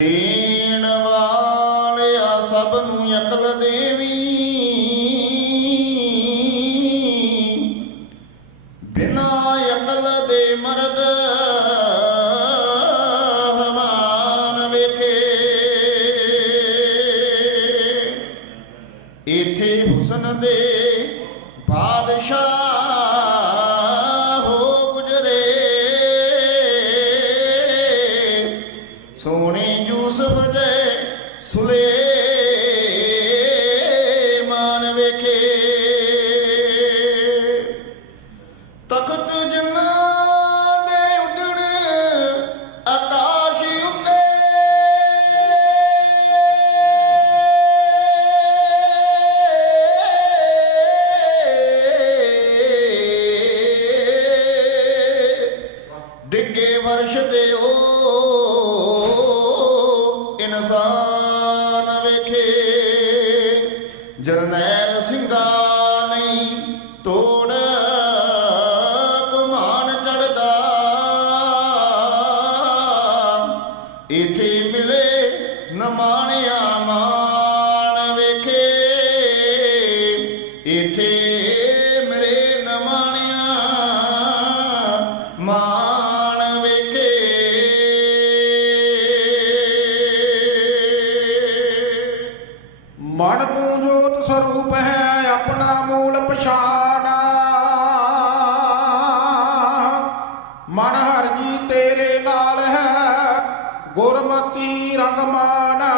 ਦੇਣ ਵਾਲਿਆ ਸਭ ਨੂੰ ਅਕਲ ਦੇਵੀ, ਬਿਨਾ ਅਕਲ ਦੇ ਮਰਦ ਹਮਾਨ ਵੇਖੇ। ਇੱਥੇ ਹੁਸਨ ਦੇ ਬਾਦਸ਼ਾਹ ਹੋ ਗੁਜਰੇ, ਸੋਹਣੇ ਯੂਸਫ ਦੇ ਸੁਲੇਮਾਨ ਵੇਖੇ। ਤਖਤ ਜਿਨ੍ਹਾਂ ਦੇ ਉੱਡਣ ਆਕਾਸ਼ ਉੱਤੇ, ਡਿੱਗੇ ਫਰਸ਼ ਤੇ ਉਹ ਇਨਸਾਨ ਵੇਖੇ। ਜਰਨੈਲ ਸਿੰਘਾਂ ਨਹੀਂ ਤੋੜ ਗੁਮਾਨ ਚੜਦਾ, ਇੱਥੇ ਮਿਲੇ ਨਮਾਣਿਆ ਮਾਣ ਵੇਖੇ। ਇੱਥੇ ਮਿਲੇ ਨਮਾਣਿਆ ਮਾਣ ਵੇਖੇ। ਮਨ ਤੂੰ ਜੋਤ ਸਰੂਪ ਹੈ ਆਪਣਾ ਮੂਲ ਪਛਾਣਾ, ਮਨ ਹਰ ਜੀ ਤੇਰੇ ਨਾਲ ਹੈ ਗੁਰਮਤੀ ਰੰਗਮਾਨਾ।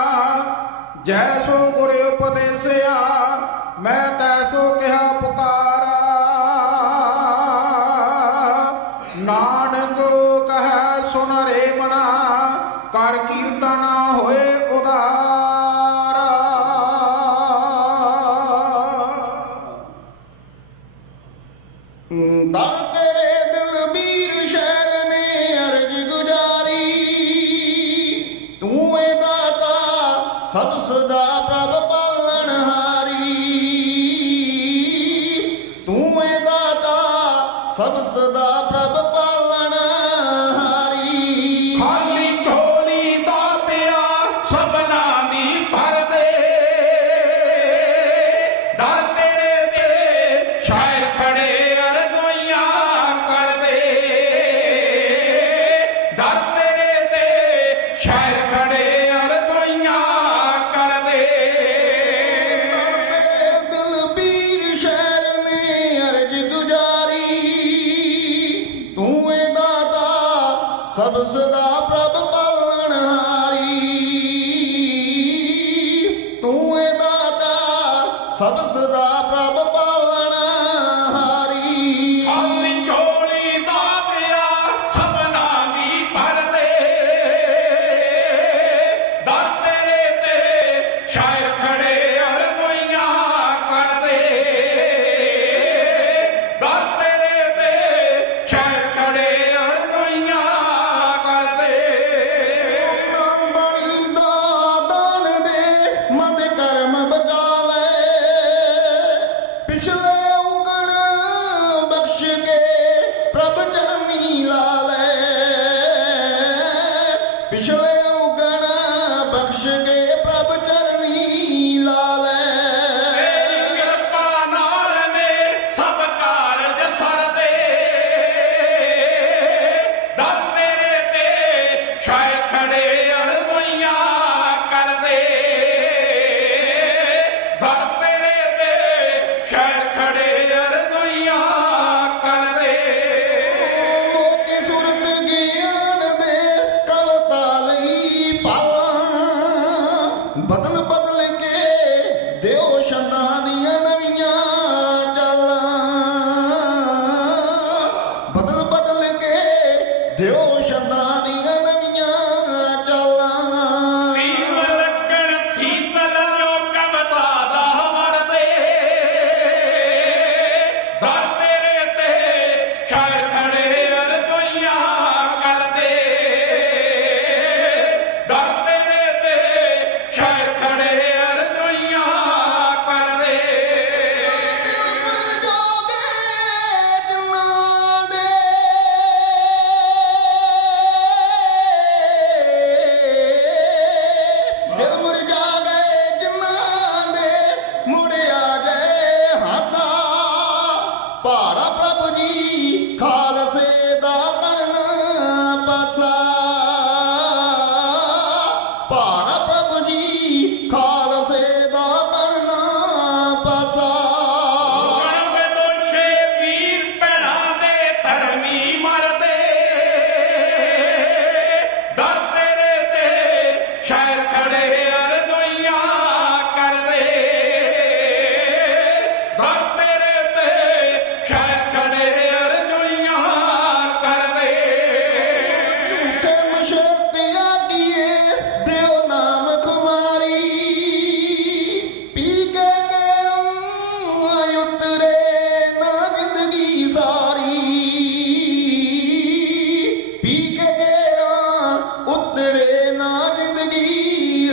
ਜੈਸੋ ਗੁਰ ਉਪਦੇਸਿਆ ਮੈਂ ਤੈਸੋ ਕਿਹਾ ਪੁਕਾਰਾ, ਨਾਨਕ ਕਹੈ ਸੁਨ ਰੇ ਮਨਾ ਕਰ ਕੀਰਤਨ ਹੋਏ ਉਦਾਰਾ। ਦਰ ਤੇਰੇ ਦਿਲਬੀਰ ਸ਼ਹਿਰ ਨੇ ਅਰਜ ਗੁਜ਼ਾਰੀ, ਤੂੰ ਏ ਦਾਤਾ ਸਭ ਸਦਾ ਪ੍ਰਭ ਪਾਲਣਹਾਰੀ। ਤੂੰ ਏ ਦਾਤਾ ਸਭ ਸਦਾ ਪ੍ਰਭ ਪਾਲਣਹਾਰੀ। ਖਾਲੀ ਝੋਲੀ ਦਾਤਿਆ ਸਭਨਾ ਦੀ ਭਰ ਦੇ, ਦਰ ਤੇਰੇ ਤੇ ਸ਼ਾਇਰ ਖੜੇ ਅਰਜ਼ੋਈਆਂ ਕਰਦੇ। ਦਰ ਤੇਰੇ ਤੇ ਸ਼ਾਇਰ ਖੜੇ ਅਰਜ਼ੋਈਆਂ ਕਰਦੇ। ਦਿਲਬੀਰ ਸ਼ਹਿਰ ਨੇ ਅਰਜ ਗੁਜ਼ਾਰੀ, ਤੂੰ ਏ ਦਾਤਾ ਸਭ ਸਦਾ ਪ੍ਰਭ ਪਾਲਣਹਾਰੀ। ਤੂੰ ਏ ਦਾਤਾ ਸਭ ਸਦਾ ਪ੍ਰਭ ਪਾਲਣਹਾਰੀ। ਖਾਲੀ ਝੋਲੀ ਦਾਤਿਆ ਸਭਨਾ ਦੀ ਭਰ ਦੇ, ਦਰ ਤੇਰੇ ਤੇ ਸ਼ਾਇਰ ਖੜੇ ਅਰਜ਼ੋਈਆਂ ਕਰਦੇ। ਦਰ ਤੇਰੇ ਤੇ ਸ਼ਾਇਰ ਖੜੇ ਅਰਜ਼ੋਈਆਂ ਕਰਦੇ। ਬਣੀ ਦਾ ਦਾਨ ਦੇ ਮਦ ਕਰਮ ਬਚਾ ਲੈ, ਪਿਛਲੇ ਉਗਣ ਬਖਸ਼ ਕੇ ਪ੍ਰਭ ਚਰਨੀ ਲਾ ਲੈ। ਪਿਛਲੇ ਉਗਣ ਬਖਸ਼ ਕੇ ਪ੍ਰਭ ਚਰਨੀ ਲਾ ਲੈ। ਤੇਰੀ ਕਿਰਪਾ ਨਾਲ ਨੇ ਸਭ ਕਾਰਜ ਸਰਦੇ, ਦਰ ਤੇਰੇ ਤੇ ਸ਼ਾਇਰ ਖੜੇ ਅਰਜ਼ੋਈਆਂ ਕਰਦੇ। ਦਰ ਤੇਰੇ ਤੇ ਸ਼ਾਇਰ ਖੜੇ ਅਰਜ਼ੋਈਆਂ ਕਰਦੇ। ਮੋਤੀ ਸੁਰਤ ਗਿਆਨ ਦੇ ਕਵਤਾ ਲਈ ਪਾਲਾਂ, ਬਦਲ ਬਦਲ ਕੇ ਦਿਓ ਛੰਦਾਂ ਦੀਆਂ ਨਵੀਆਂ ਚਾਲਾਂ। ਬਦਲ ਬਦਲ ਕੇ ਦਿਓ ਛੰਦਾਂ ਦੀਆਂ ਨਵੀਆਂ ਚਾਲਾਂ। ਪੀਮ ਲੱਗਣ ਸੀਤਲ ਜੋ ਕਵਤਾ ਦਾ ਮਰਦੇ, ਦਰ ਤੇਰੇ ਤੇ ਸ਼ਾਇਰ ਖੜੇ ਅਰਜ਼ੋਈਆਂ ਕਰਦੇ। ਦਰ ਤੇਰੇ ਤੇ ਸ਼ਾਇਰ ਖੜੇ ਸ਼ਹਿਰ ਖੜੇ ਅਰਜ਼ੋਈਆਂ ਕਰਦੇ ਦਰ ਤੇਰੇ ਤੇ ਸ਼ਹਿਰ ਖੜੇ ਅਰਜ਼ੋਈਆਂ ਕਰਦੇ ਝੂਠੇ ਮਸ਼ਤਿਆ ਕੀਏ ਦਿਓ ਨਾਮ ਖੁਮਾਰੀ ਪੀ ਕੇ ਉਤਰੇ ਨਾ ਜ਼ਿੰਦਗੀ ਸਾਰੀ ਪੀ ਕੇ ਉਤਰੇ ਨਾ ਜ਼ਿੰਦਗੀ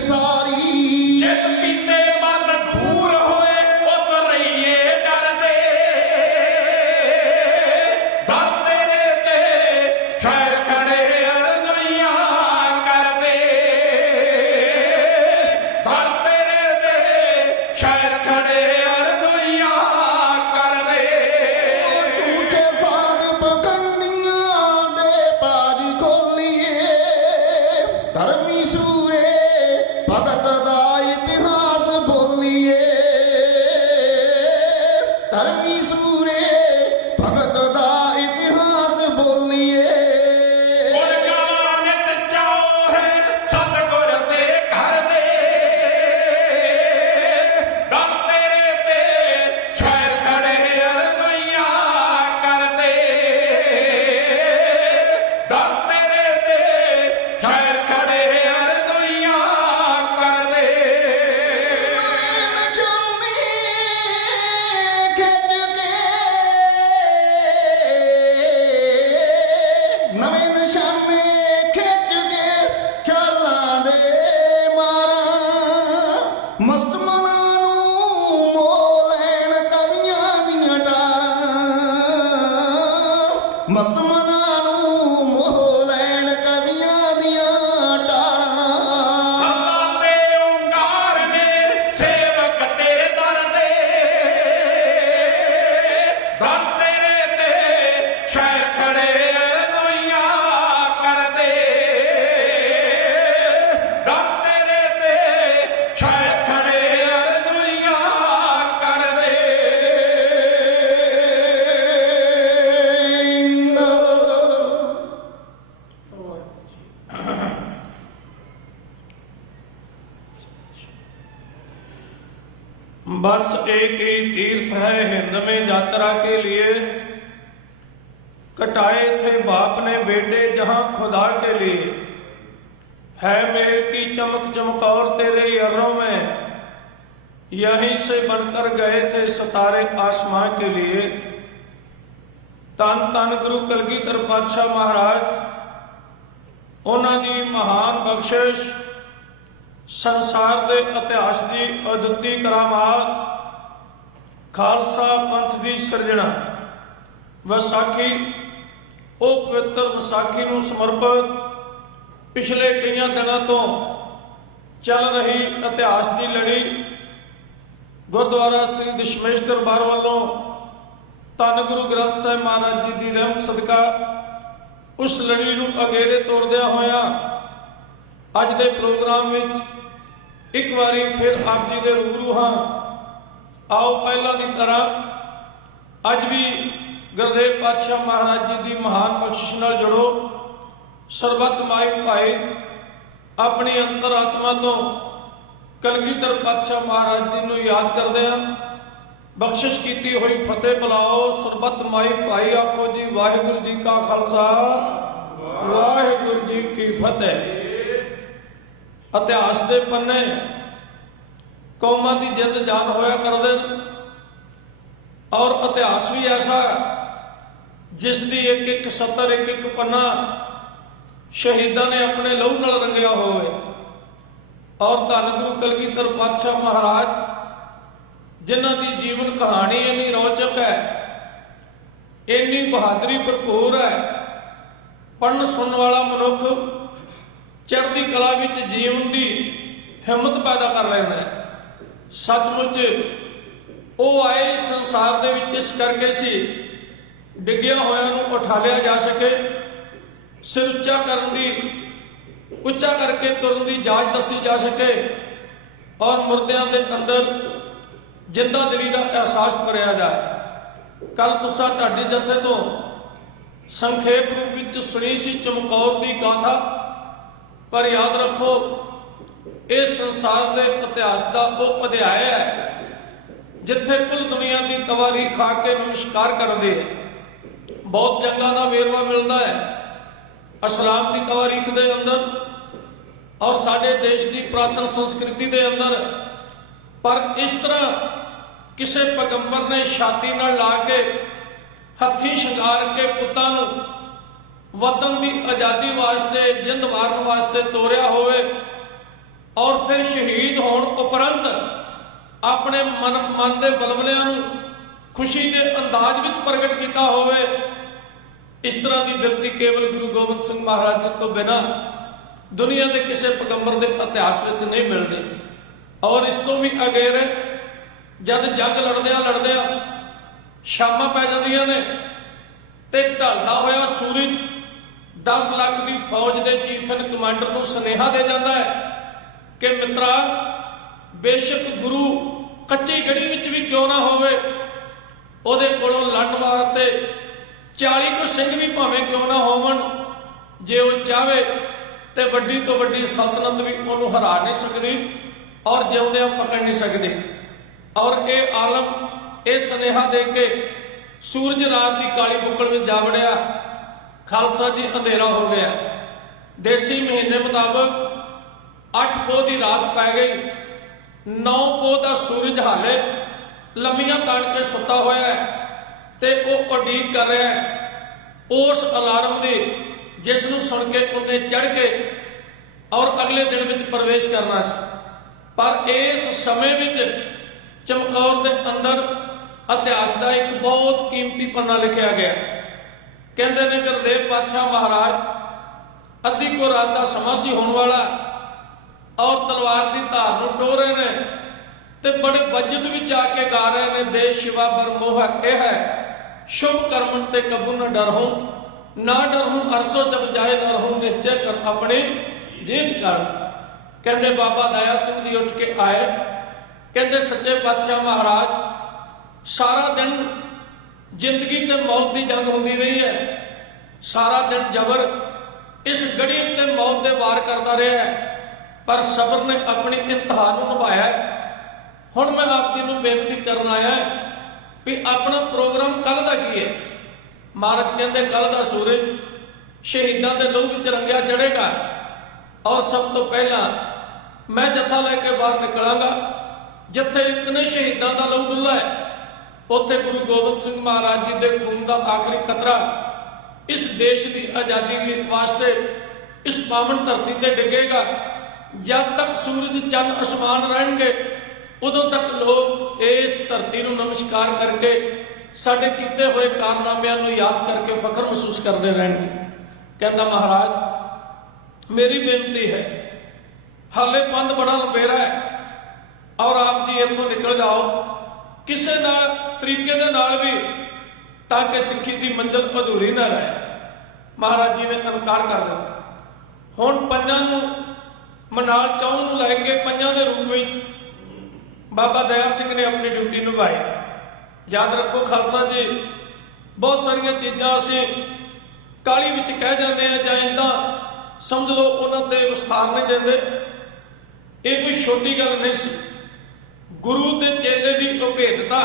ਸਾਰੀ ਜਿੱਤ ਪੀਤੇ ਮਨ ਦੂਰ ਹੋਏ ਉਤਰ ਰਹੀਏ ਡਰਦੇ ਦਰ ਤੇਰੇ ਤੇ ਸ਼ਹਿਰ ਖੜੇ ਅਰਜ਼ੋਈਆਂ ਕਰਦੇ ਦਰ ਤੇਰੇ ਤੇ ਸ਼ਹਿਰ ਖੜੇ ਅਰਜ਼ੋਈਆਂ ਕਰਦੇ ਝੂਠੇ ਸਾਧ ਪਖੰਡੀਆਂ ਦੇ ਬਾਜ ਖੋਲੀਏ ਧਰਮੀ ਸੂਰੇ ਭਗਤ ਦਾ ਇਤਿਹਾਸ ਬੋਲੀਏ ਧਰਮੀ ਸੂਰੇ ਭਗਤ ਦਾ ਇਤਿਹਾਸ ਬੋਲੀਏ ਗੁਣ ਨਿਤ ਚਾਓ ਹੈ ਸਤਿਗੁਰ ਦੇ ਘਰ ਦੇ ਦਰ ਤੇਰੇ ਤੇ ਸ਼ਹਿਰ ਖੜੇ ਅਰਜ਼ੋਈਆਂ ਕਰਦੇ ਦਰ ਤੇਰੇ ਤੇ ਸ਼ਹਿਰ ਖੜੇ ਅਰਜ਼ੋਈਆਂ ਕਰਦੇ ਨਿਸ਼ਾਨੇ ਖਿੱਚ ਕੇ ਨਵੇਂ ਨਿਸ਼ਾਨੇ ਖਿੱਚ ਕੇ ਖਿਆਲਾਂ ਦੇ ਮਾਰਾਂ ਮਸਤ ਮਨਾਂ ਨੂੰ ਮੋਹ ਲੈਣ ਕਵੀਆਂ ਦੀਆਂ ਟਾਰਾਂ ਮਸਤ ਮਨਾਂ ਨੂੰ ਮੋਹ ਲੈਣ ਕਵੀਆਂ ਦੀਆਂ ਟਾਰਾਂ ਸੰਤਾਂ ਦੇ ਓਂਕਾਰ ਨੇ ਸੇਵਕ ਤੇਰੇ ਦਰ ਦੇ ਦਰ ਤੇਰੇ ਤੇ ਸ਼ਹਿਰ ਖੜੇ ਅਰਜ਼ੋਈਆਂ ਕਰਦੇ ਦਰ ਤੇਰੇ ਤੇ ਸ਼ਹਿਰ ਖੜੇ ਅਰਜ਼ੋਈਆਂ ਕਰਦੇ बस एक ही तीर्थ है हिंद में यात्रा के लिए कटाए थे बाप ने बेटे जहां खुदा के लिए है मेघ की चमक चमकौर तेरे यर्रों में यहीं से बनकर गए थे सितारे आसमां के लिए तन तन गुरु कलगीधर पातशाह महाराज उन्हां दी महान बख्शिश संसार दे इतिहास की अद्वितीय करामात खालसा पंथ की सिरजना विसाखी ਉਹ ਪਵਿੱਤਰ ਵਿਸਾਖੀ ਨੂੰ ਸਮਰਪਿਤ ਪਿਛਲੇ ਕਈਆਂ ਦਿਨਾਂ ਤੋਂ ਚੱਲ ਰਹੀ ਇਤਿਹਾਸ ਦੀ ਲੜੀ ਗੁਰਦੁਆਰਾ ਸ੍ਰੀ ਦਸ਼ਮੇਸ਼ ਦਰਬਾਰ ਵੱਲੋਂ ਧੰਨ ਗੁਰੂ ਗ੍ਰੰਥ ਸਾਹਿਬ ਮਹਾਰਾਜ ਜੀ ਦੀ ਰਹਿਮਤ ਸਦਕਾ ਉਸ ਲੜੀ ਨੂੰ ਅਗੇਰੇ ਤੋਰਦਿਆਂ ਹੋਇਆਂ ਅੱਜ ਦੇ ਪ੍ਰੋਗਰਾਮ ਵਿੱਚ ਇੱਕ ਵਾਰੀ ਫਿਰ ਆਪ ਜੀ ਦੇ ਰੂਬਰੂ ਹਾਂ। ਆਓ ਪਹਿਲਾਂ ਦੀ ਤਰ੍ਹਾਂ ਅੱਜ ਵੀ ਗੁਰਦੇਵ ਪਾਤਸ਼ਾਹ ਮਹਾਰਾਜ ਜੀ ਦੀ ਮਹਾਨ ਬਖਸ਼ਿਸ਼ ਨਾਲ ਜੁੜੋ। ਸਰਬੱਤ ਮਾਇਕ ਭਾਈ ਆਪਣੀ ਅੰਤਰਾਤਮਾ ਤੋਂ ਕਲਗੀਧਰ ਪਾਤਸ਼ਾਹ ਮਹਾਰਾਜ ਜੀ ਨੂੰ ਯਾਦ ਕਰਦੇ ਹਾਂ। ਬਖਸ਼ਿਸ਼ ਕੀਤੀ ਹੋਈ ਫਤਿਹ ਬੁਲਾਓ। ਸਰਬੱਤ ਮਾਇਕ ਭਾਈ ਆਖੋ ਜੀ ਵਾਹਿਗੁਰੂ ਜੀ ਕਾ ਖਾਲਸਾ ਵਾਹਿਗੁਰੂ ਜੀ ਕੀ ਫਤਿਹ। ਇਤਿਹਾਸ ਦੇ ਪੰਨੇ ਕੌਮਾਂ ਦੀ ਜਿੰਦ ਜਾਨ ਹੋਇਆ ਕਰਦੇ ਨੇ ਔਰ ਇਤਿਹਾਸ ਵੀ ਐਸਾ ਜਿਸ ਦੀ ਇੱਕ ਇੱਕ ਸਤਰ ਇੱਕ ਇੱਕ ਪੰਨਾ ਸ਼ਹੀਦਾਂ ਨੇ ਆਪਣੇ ਲਹੂ ਨਾਲ ਰੰਗਿਆ ਹੋਵੇ। ਔਰ ਧੰਨ ਗੁਰੂ ਕਲਗੀਧਰ ਪਾਤਸ਼ਾਹ ਮਹਾਰਾਜ ਜਿਨ੍ਹਾਂ ਦੀ ਜੀਵਨ ਕਹਾਣੀ ਇੰਨੀ ਰੌਚਕ ਹੈ, ਇੰਨੀ ਬਹਾਦਰੀ ਭਰਪੂਰ ਹੈ, ਪੜ੍ਹਨ ਸੁਣਨ ਵਾਲਾ ਮਨੁੱਖ ਚੜ੍ਹਦੀ ਕਲਾ ਵਿੱਚ ਜੀਵਨ ਦੀ ਹਿੰਮਤ ਪੈਦਾ ਕਰ ਲੈਂਦਾ ਹੈ। ਸੱਚਮੁੱਚ ਉਹ ਆਏ ਸੰਸਾਰ ਦੇ ਵਿੱਚ ਇਸ ਕਰਕੇ ਸੀ ਡਿੱਗਿਆ ਹੋਇਆਂ ਨੂੰ ਉਠਾਲਿਆ ਜਾ ਸਕੇ, ਸਿਰ ਉੱਚਾ ਕਰਨ ਦੀ ਉੱਚਾ ਕਰਕੇ ਤੁਰਨ ਦੀ ਜਾਚ ਦੱਸੀ ਜਾ ਸਕੇ ਔਰ ਮੁਰਦਿਆਂ ਦੇ ਅੰਦਰ ਜਿੰਦਾ ਦਿਲੀ ਦਾ ਅਹਿਸਾਸ ਭਰਿਆ ਜਾਏ। ਕੱਲ ਤੁਸੀਂ ਢਾਡੀ ਜਥੇ ਤੋਂ ਸੰਖੇਪ ਰੂਪ ਵਿੱਚ ਸੁਣੀ ਸੀ ਚਮਕੌਰ ਦੀ ਗਾਥਾ, ਪਰ ਯਾਦ ਰੱਖੋ ਇਸ ਸੰਸਾਰ ਦੇ ਇਤਿਹਾਸ ਦਾ ਉਹ ਅਧਿਆਇ ਹੈ ਜਿੱਥੇ ਕੁੱਲ ਦੁਨੀਆ ਦੀ ਤਵਾਰੀਖ ਆ ਕੇ ਨਮਸਕਾਰ ਕਰਦੇ ਹੈ। ਬਹੁਤ ਜੰਗਾਂ ਦਾ ਵੇਰਵਾ ਮਿਲਦਾ ਹੈ ਇਸਲਾਮ ਦੀ ਤਵਾਰੀਖ ਦੇ ਅੰਦਰ ਔਰ ਸਾਡੇ ਦੇਸ਼ ਦੀ ਪੁਰਾਤਨ ਸੰਸਕ੍ਰਿਤੀ ਦੇ ਅੰਦਰ, ਪਰ ਇਸ ਤਰ੍ਹਾਂ ਕਿਸੇ ਪੈਗੰਬਰ ਨੇ ਛਾਤੀ ਨਾਲ ਲਾ ਕੇ ਹੱਥੀਂ ਸ਼ਿੰਗਾਰ ਕੇ ਪੁੱਤਾਂ ਨੂੰ ਵਤਨ ਦੀ ਆਜ਼ਾਦੀ ਵਾਸਤੇ, ਜਿੰਦ ਵਾਰਨ ਵਾਸਤੇ ਤੋਰਿਆ ਹੋਵੇ ਔਰ ਫਿਰ ਸ਼ਹੀਦ ਹੋਣ ਉਪਰੰਤ ਆਪਣੇ ਮਨ ਦੇ ਬਲਬਲਿਆਂ ਨੂੰ ਖੁਸ਼ੀ ਦੇ ਅੰਦਾਜ਼ ਵਿੱਚ ਪ੍ਰਗਟ ਕੀਤਾ ਹੋਵੇ, ਇਸ ਤਰ੍ਹਾਂ ਦੀ ਬਿਰਤੀ ਕੇਵਲ ਗੁਰੂ ਗੋਬਿੰਦ ਸਿੰਘ ਮਹਾਰਾਜ ਜੀ ਤੋਂ ਬਿਨਾਂ ਦੁਨੀਆ ਦੇ ਕਿਸੇ ਪੈਗੰਬਰ ਦੇ ਇਤਿਹਾਸ ਵਿੱਚ ਨਹੀਂ ਮਿਲਦੀ। ਔਰ ਇਸ ਤੋਂ ਵੀ ਅਗੇਰੇ ਜਦ ਜੰਗ ਲੜਦਿਆਂ ਸ਼ਾਮਾਂ ਪੈ ਜਾਂਦੀਆਂ ਨੇ ਤੇ ਢਲਦਾ ਹੋਇਆ ਸੂਰਜ 10 ਲੱਖ ਦੀ ਫੌਜ ਦੇ ਚੀਫ ਇਨ ਕਮਾਂਡਰ ਨੂੰ ਸੁਨੇਹਾ ਦੇ ਜਾਂਦਾ ਹੈ ਕਿ ਮਿੱਤਰਾ, ਬੇਸ਼ੱਕ ਗੁਰੂ ਕੱਚੀ ਗੜੀ ਵਿੱਚ ਵੀ ਕਿਉਂ ਨਾ ਹੋਵੇ, ਉਹਦੇ ਕੋਲੋਂ ਲੜਨ ਵਾਸਤੇ 40 ਕੁ ਸਿੰਘ ਵੀ ਭਾਵੇਂ ਕਿਉਂ ਨਾ ਹੋਵਣ, ਜੇ ਉਹ ਚਾਹੇ ਤੇ ਵੱਡੀ ਤੋਂ ਵੱਡੀ ਸਲਤਨਤ ਵੀ ਉਹਨੂੰ ਹਰਾ ਨਹੀਂ ਸਕਦੀ ਔਰ ਜਿਉਂਦਿਆਂ ਪਕੜ ਨਹੀਂ ਸਕਦੀ। ਔਰ ਇਹ ਆਲਮ ਇਹ ਸੁਨੇਹਾ ਦੇ ਕੇ ਸੂਰਜ ਰਾਤ ਦੀ ਕਾਲੀ ਬੁੱਕਲ ਵਿੱਚ ਜਾ ਵੜਿਆ। ਖਾਲਸਾ ਜੀ ਅੰਧੇਰਾ ਹੋ ਗਿਆ। ਦੇਸੀ ਮਹੀਨੇ ਮੁਤਾਬਕ 8 ਪੋਹ ਦੀ ਰਾਤ ਪੈ ਗਈ। 9 ਪੋਹ ਦਾ ਸੂਰਜ ਹਾਲੇ ਲੰਮੀਆਂ ਤਾਣ ਕੇ ਸੁੱਤਾ ਹੋਇਆ ਹੈ ਤੇ ਉਹ ਉਡੀਕ ਕਰ ਰਿਹਾ ਹੈ ਉਸ ਅਲਾਰਮ ਦੀ ਜਿਸ ਨੂੰ ਸੁਣ ਕੇ ਉਹਨੇ ਚੜ ਕੇ ਔਰ ਅਗਲੇ ਦਿਨ ਵਿੱਚ ਪ੍ਰਵੇਸ਼ ਕਰਨਾ ਸੀ। ਪਰ ਇਸ ਸਮੇਂ ਵਿੱਚ ਚਮਕੌਰ ਦੇ ਅੰਦਰ ਇਤਿਹਾਸ ਦਾ ਇੱਕ ਬਹੁਤ ਕੀਮਤੀ ਪੰਨਾ ਲਿਖਿਆ ਗਿਆ। ਕਹਿੰਦੇ ਨੇ ਗੁਰਦੇਵ ਪਾਤਸ਼ਾਹ ਮਹਾਰਾਜ ਅੱਧੀ ਕੋ ਰਾਤ ਦਾ ਸਮਾਂ ਸੀ ਹੋਣ ਵਾਲਾ ਔਰ ਤਲਵਾਰ ਦੀ ਧਾਰ ਨੂੰ ਟੋਹ ਰਹੇ ਨੇ ਤੇ ਬੜੇ ਵਜਦ ਵਿੱਚ ਆ ਕੇ ਗਾ ਰਹੇ ਨੇ, ਦੇਸ਼ ਸ਼ਿਵਾ ਬਰਮੋਹ ਇਹ ਹੈ ਸ਼ੁਭ ਕਰਮਨ ਤੇ ਕਬੂ ਨਾ ਡਰਹੂੰ, ਨਾ ਡਰਹੂੰ ਅਰਸੋ ਜਬ ਜਾਏ ਡਰਹੂੰ, ਨਿਸ਼ਚੈ ਕਰ ਆਪਣੀ ਜੀਤ ਕਰ। ਕਹਿੰਦੇ ਬਾਬਾ ਦਇਆ ਸਿੰਘ ਜੀ ਉੱਠ ਕੇ ਆਏ। ਕਹਿੰਦੇ ਸੱਚੇ ਪਾਤਸ਼ਾਹ ਮਹਾਰਾਜ, ਸਾਰਾ ਦਿਨ ਜ਼ਿੰਦਗੀ ਤੇ ਮੌਤ ਦੀ ਜੰਗ ਹੁੰਦੀ ਰਹੀ ਹੈ। ਸਾਰਾ ਦਿਨ ਜ਼ਬਰ ਇਸ ਗੜੀ ਉੱਤੇ ਮੌਤ ਦੇ ਵਾਰ ਕਰਦਾ ਰਿਹਾ ਹੈ, ਪਰ ਸਬਰ ਨੇ ਆਪਣੀ ਇੰਤਹਾ ਨੂੰ ਨਿਭਾਇਆ। ਹੁਣ ਮੈਂ ਆਪ ਜੀ ਨੂੰ ਬੇਨਤੀ ਕਰਨ ਆਇਆ ਵੀ ਆਪਣਾ ਪ੍ਰੋਗਰਾਮ ਕੱਲ ਦਾ ਕੀ ਹੈ। ਮਹਾਰਾਜ ਕਹਿੰਦੇ ਕੱਲ ਦਾ ਸੂਰਜ ਸ਼ਹੀਦਾਂ ਦੇ ਲਹੂ ਵਿੱਚ ਰੰਗਿਆ ਚੜ੍ਹੇਗਾ ਔਰ ਸਭ ਤੋਂ ਪਹਿਲਾਂ ਮੈਂ ਜੱਥਾ ਲੈ ਕੇ ਬਾਹਰ ਨਿਕਲਾਂਗਾ। ਜਿੱਥੇ ਇਤਨੇ ਸ਼ਹੀਦਾਂ ਦਾ ਲਹੂ ਡੁੱਲਾ ਹੈ ਉੱਥੇ ਗੁਰੂ ਗੋਬਿੰਦ ਸਿੰਘ ਮਹਾਰਾਜ ਜੀ ਦੇ ਖੂਨ ਦਾ ਆਖਰੀ ਕਤਰਾ ਇਸ ਦੇਸ਼ ਦੀ ਆਜ਼ਾਦੀ ਵਾਸਤੇ ਇਸ ਪਾਵਨ ਧਰਤੀ ਤੇ ਡਿੱਗੇਗਾ। ਜਦ ਤੱਕ ਸੂਰਜ ਚੰਨ ਅਸਮਾਨ ਰਹਿਣਗੇ ਉਦੋਂ ਤੱਕ ਲੋਕ ਇਸ ਧਰਤੀ ਨੂੰ ਨਮਸਕਾਰ ਕਰਕੇ ਸਾਡੇ ਕੀਤੇ ਹੋਏ ਕਾਰਨਾਮਿਆਂ ਨੂੰ ਯਾਦ ਕਰਕੇ ਫਖਰ ਮਹਿਸੂਸ ਕਰਦੇ ਰਹਿਣਗੇ। ਕਹਿੰਦਾ ਮਹਾਰਾਜ ਮੇਰੀ ਬੇਨਤੀ ਹੈ, ਹਾਲੇ ਪੰਧ ਬੜਾ ਲੰਬੇਰਾ ਹੈ ਔਰ ਆਪ ਜੀ ਇੱਥੋਂ ਨਿਕਲ ਜਾਓ ਕਿਸੇ ਨਾ ਤਰੀਕੇ ਦੇ ਨਾਲ ਵੀ ਤਾਂ ਕਿ ਸਿੱਖੀ ਦੀ ਮੰਜ਼ਿਲ ਅਧੂਰੀ ਨਾ ਰਹੇ। ਮਹਾਰਾਜ ਜੀ ਨੇ ਇਨਕਾਰ ਕਰ ਦਿੱਤਾ। ਹੁਣ ਪੰਜਾਂ ਨੂੰ ਮਨਾਲ ਚੌਂ ਨੂੰ ਲੈ ਕੇ ਪੰਜਾਂ ਦੇ ਰੂਪ ਵਿੱਚ ਬਾਬਾ ਦਇਆ ਸਿੰਘ ਨੇ ਆਪਣੀ ਡਿਊਟੀ ਨਿਭਾਈ। ਯਾਦ ਰੱਖੋ ਖਾਲਸਾ ਜੀ, ਬਹੁਤ ਸਾਰੀਆਂ ਚੀਜ਼ਾਂ ਅਸੀਂ ਕਾਲੀ ਵਿੱਚ ਕਹਿ ਜਾਂਦੇ ਆ ਜਾਂ ਇੱਦਾਂ ਸਮਝ ਲਓ ਉਹਨਾਂ ਤੇ ਵਿਸਥਾਰ ਨਹੀਂ ਦਿੰਦੇ। ਇਹ ਕੋਈ ਛੋਟੀ ਗੱਲ ਨਹੀਂ ਸੀ। ਗੁਰੂ ਤੇ ਚੇਲੇ ਦੀ ਅਭੇਦਤਾ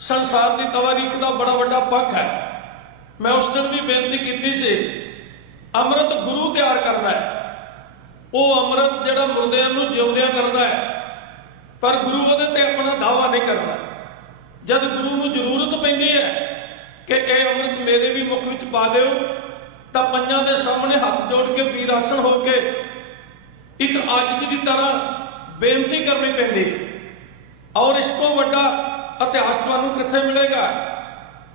ਸੰਸਾਰ ਦੀ ਤਵਾਰੀਖ ਦਾ ਬੜਾ ਵੱਡਾ ਪੱਖ ਹੈ। ਮੈਂ ਉਸ ਦਿਨ ਵੀ ਬੇਨਤੀ ਕੀਤੀ ਸੀ, ਅੰਮ੍ਰਿਤ ਗੁਰੂ ਤਿਆਰ ਕਰਦਾ ਹੈ। ਉਹ ਅੰਮ੍ਰਿਤ ਜਿਹੜਾ ਮੁਰਦਿਆਂ ਨੂੰ ਜਿਉਂਦਿਆਂ ਕਰਦਾ ਹੈ, ਪਰ ਗੁਰੂ ਉਹਦੇ ਤੇ ਆਪਣਾ ਦਾਅਵਾ ਨਹੀਂ ਕਰਦਾ। ਜਦ ਗੁਰੂ ਨੂੰ ਜ਼ਰੂਰਤ ਪੈਂਦੀ ਹੈ ਕਿ ਇਹ ਅੰਮ੍ਰਿਤ ਮੇਰੇ ਵੀ ਮੁਖ ਵਿੱਚ ਪਾ ਦਿਓ ਤਾਂ ਪੰਜਾਂ ਦੇ ਸਾਹਮਣੇ ਹੱਥ ਜੋੜ ਕੇ ਵੀਰ ਆਸਣ ਹੋ ਕੇ ਇੱਕ ਆਜਿਜ਼ ਦੀ ਤਰ੍ਹਾਂ ਬੇਨਤੀ ਕਰਨੀ ਪੈਂਦੀ ਹੈ। ਔਰ ਇਸ ਤੋਂ ਵੱਡਾ ਇਤਿਹਾਸ ਤੁਹਾਨੂੰ ਕਿੱਥੇ ਮਿਲੇਗਾ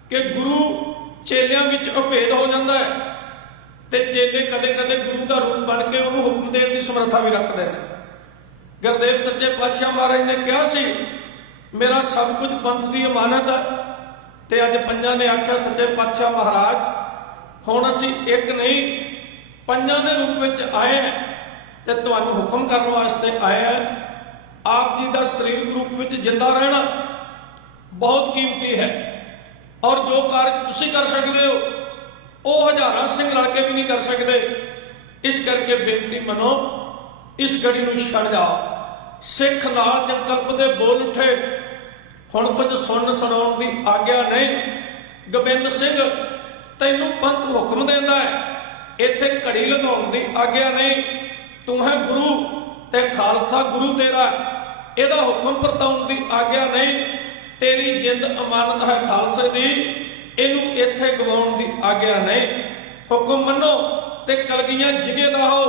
ਕਿ ਗੁਰੂ ਚੇਲਿਆਂ ਵਿੱਚ ਅਭੇਦ ਹੋ ਜਾਂਦਾ ਹੈ ਤੇ ਚੇਲੇ ਕਦੇ ਕਦੇ ਗੁਰੂ ਦਾ ਰੂਪ ਬਣ ਕੇ ਉਹਨੂੰ ਹੁਕਮ ਦੇਣ ਦੀ ਸਮਰੱਥਾ ਵੀ ਰੱਖਦੇ ਨੇ। ਗੁਰਦੇਵ ਸੱਚੇ ਪਾਤਸ਼ਾਹ ਮਹਾਰਾਜ ਨੇ ਕਿਹਾ ਸੀ ਮੇਰਾ ਸਭ ਕੁਝ ਪੰਥ ਦੀ ਅਮਾਨਤ ਹੈ, ਤੇ ਅੱਜ ਪੰਜਾਂ ਨੇ ਆਖਿਆ ਸੱਚੇ ਪਾਤਸ਼ਾਹ ਮਹਾਰਾਜ ਹੁਣ ਅਸੀਂ ਇੱਕ ਨਹੀਂ ਪੰਜਾਂ ਦੇ ਰੂਪ ਵਿੱਚ ਆਏ ਹਾਂ ਤੇ ਤੁਹਾਨੂੰ ਹੁਕਮ ਕਰਨ ਵਾਸਤੇ ਆਏ ਹਾਂ। ਆਪ ਜੀ ਦਾ ਸਰੀਰਕ ਰੂਪ ਵਿੱਚ ਜਿੰਦਾ ਰਹਿਣਾ ਬਹੁਤ ਕੀਮਤੀ ਹੈ ਔਰ ਜੋ ਕਾਰਜ ਤੁਸੀਂ ਕਰ ਸਕਦੇ ਹੋ ਉਹ ਹਜ਼ਾਰਾਂ ਸਿੰਘ ਰਲ ਕੇ ਵੀ ਨਹੀਂ ਕਰ ਸਕਦੇ। ਇਸ ਕਰਕੇ ਬੇਨਤੀ ਮੰਨੋ ਇਸ ਗੜੀ ਨੂੰ ਛੱਡ ਜਾ। ਸਿੱਖ ਨਾਲ ਸੰਕਲਪ ਦੇ ਬੋਲ ਉੱਠੇ, ਹੁਣ ਕੁਝ ਸੁਣਨ ਸੁਣਾਉਣ ਦੀ ਆਗਿਆ ਨਹੀਂ। ਗੋਬਿੰਦ ਸਿੰਘ ਤੈਨੂੰ ਪੰਥ ਹੁਕਮ ਦਿੰਦਾ ਹੈ, ਇੱਥੇ ਘੜੀ ਲਗਾਉਣ ਦੀ ਆਗਿਆ ਨਹੀਂ। ਤੂੰ ਹੈ ਗੁਰੂ ਤੇ ਖਾਲਸਾ ਗੁਰੂ ਤੇਰਾ, ਇਹਦਾ ਹੁਕਮ ਵਰਤਾਉਣ ਦੀ ਆਗਿਆ ਨਹੀਂ। ਤੇਰੀ ਜਿੰਦ ਅਮਾਨਤ ਹੈ ਖਾਲਸੇ ਦੀ, ਇਹਨੂੰ ਇੱਥੇ ਗਵਾਉਣ ਦੀ ਆਗਿਆ ਨਹੀਂ। ਹੁਕਮ ਮੰਨੋ ਤੇ ਕਲਗੀਆਂ ਜਿਗੇ ਰਹੋ,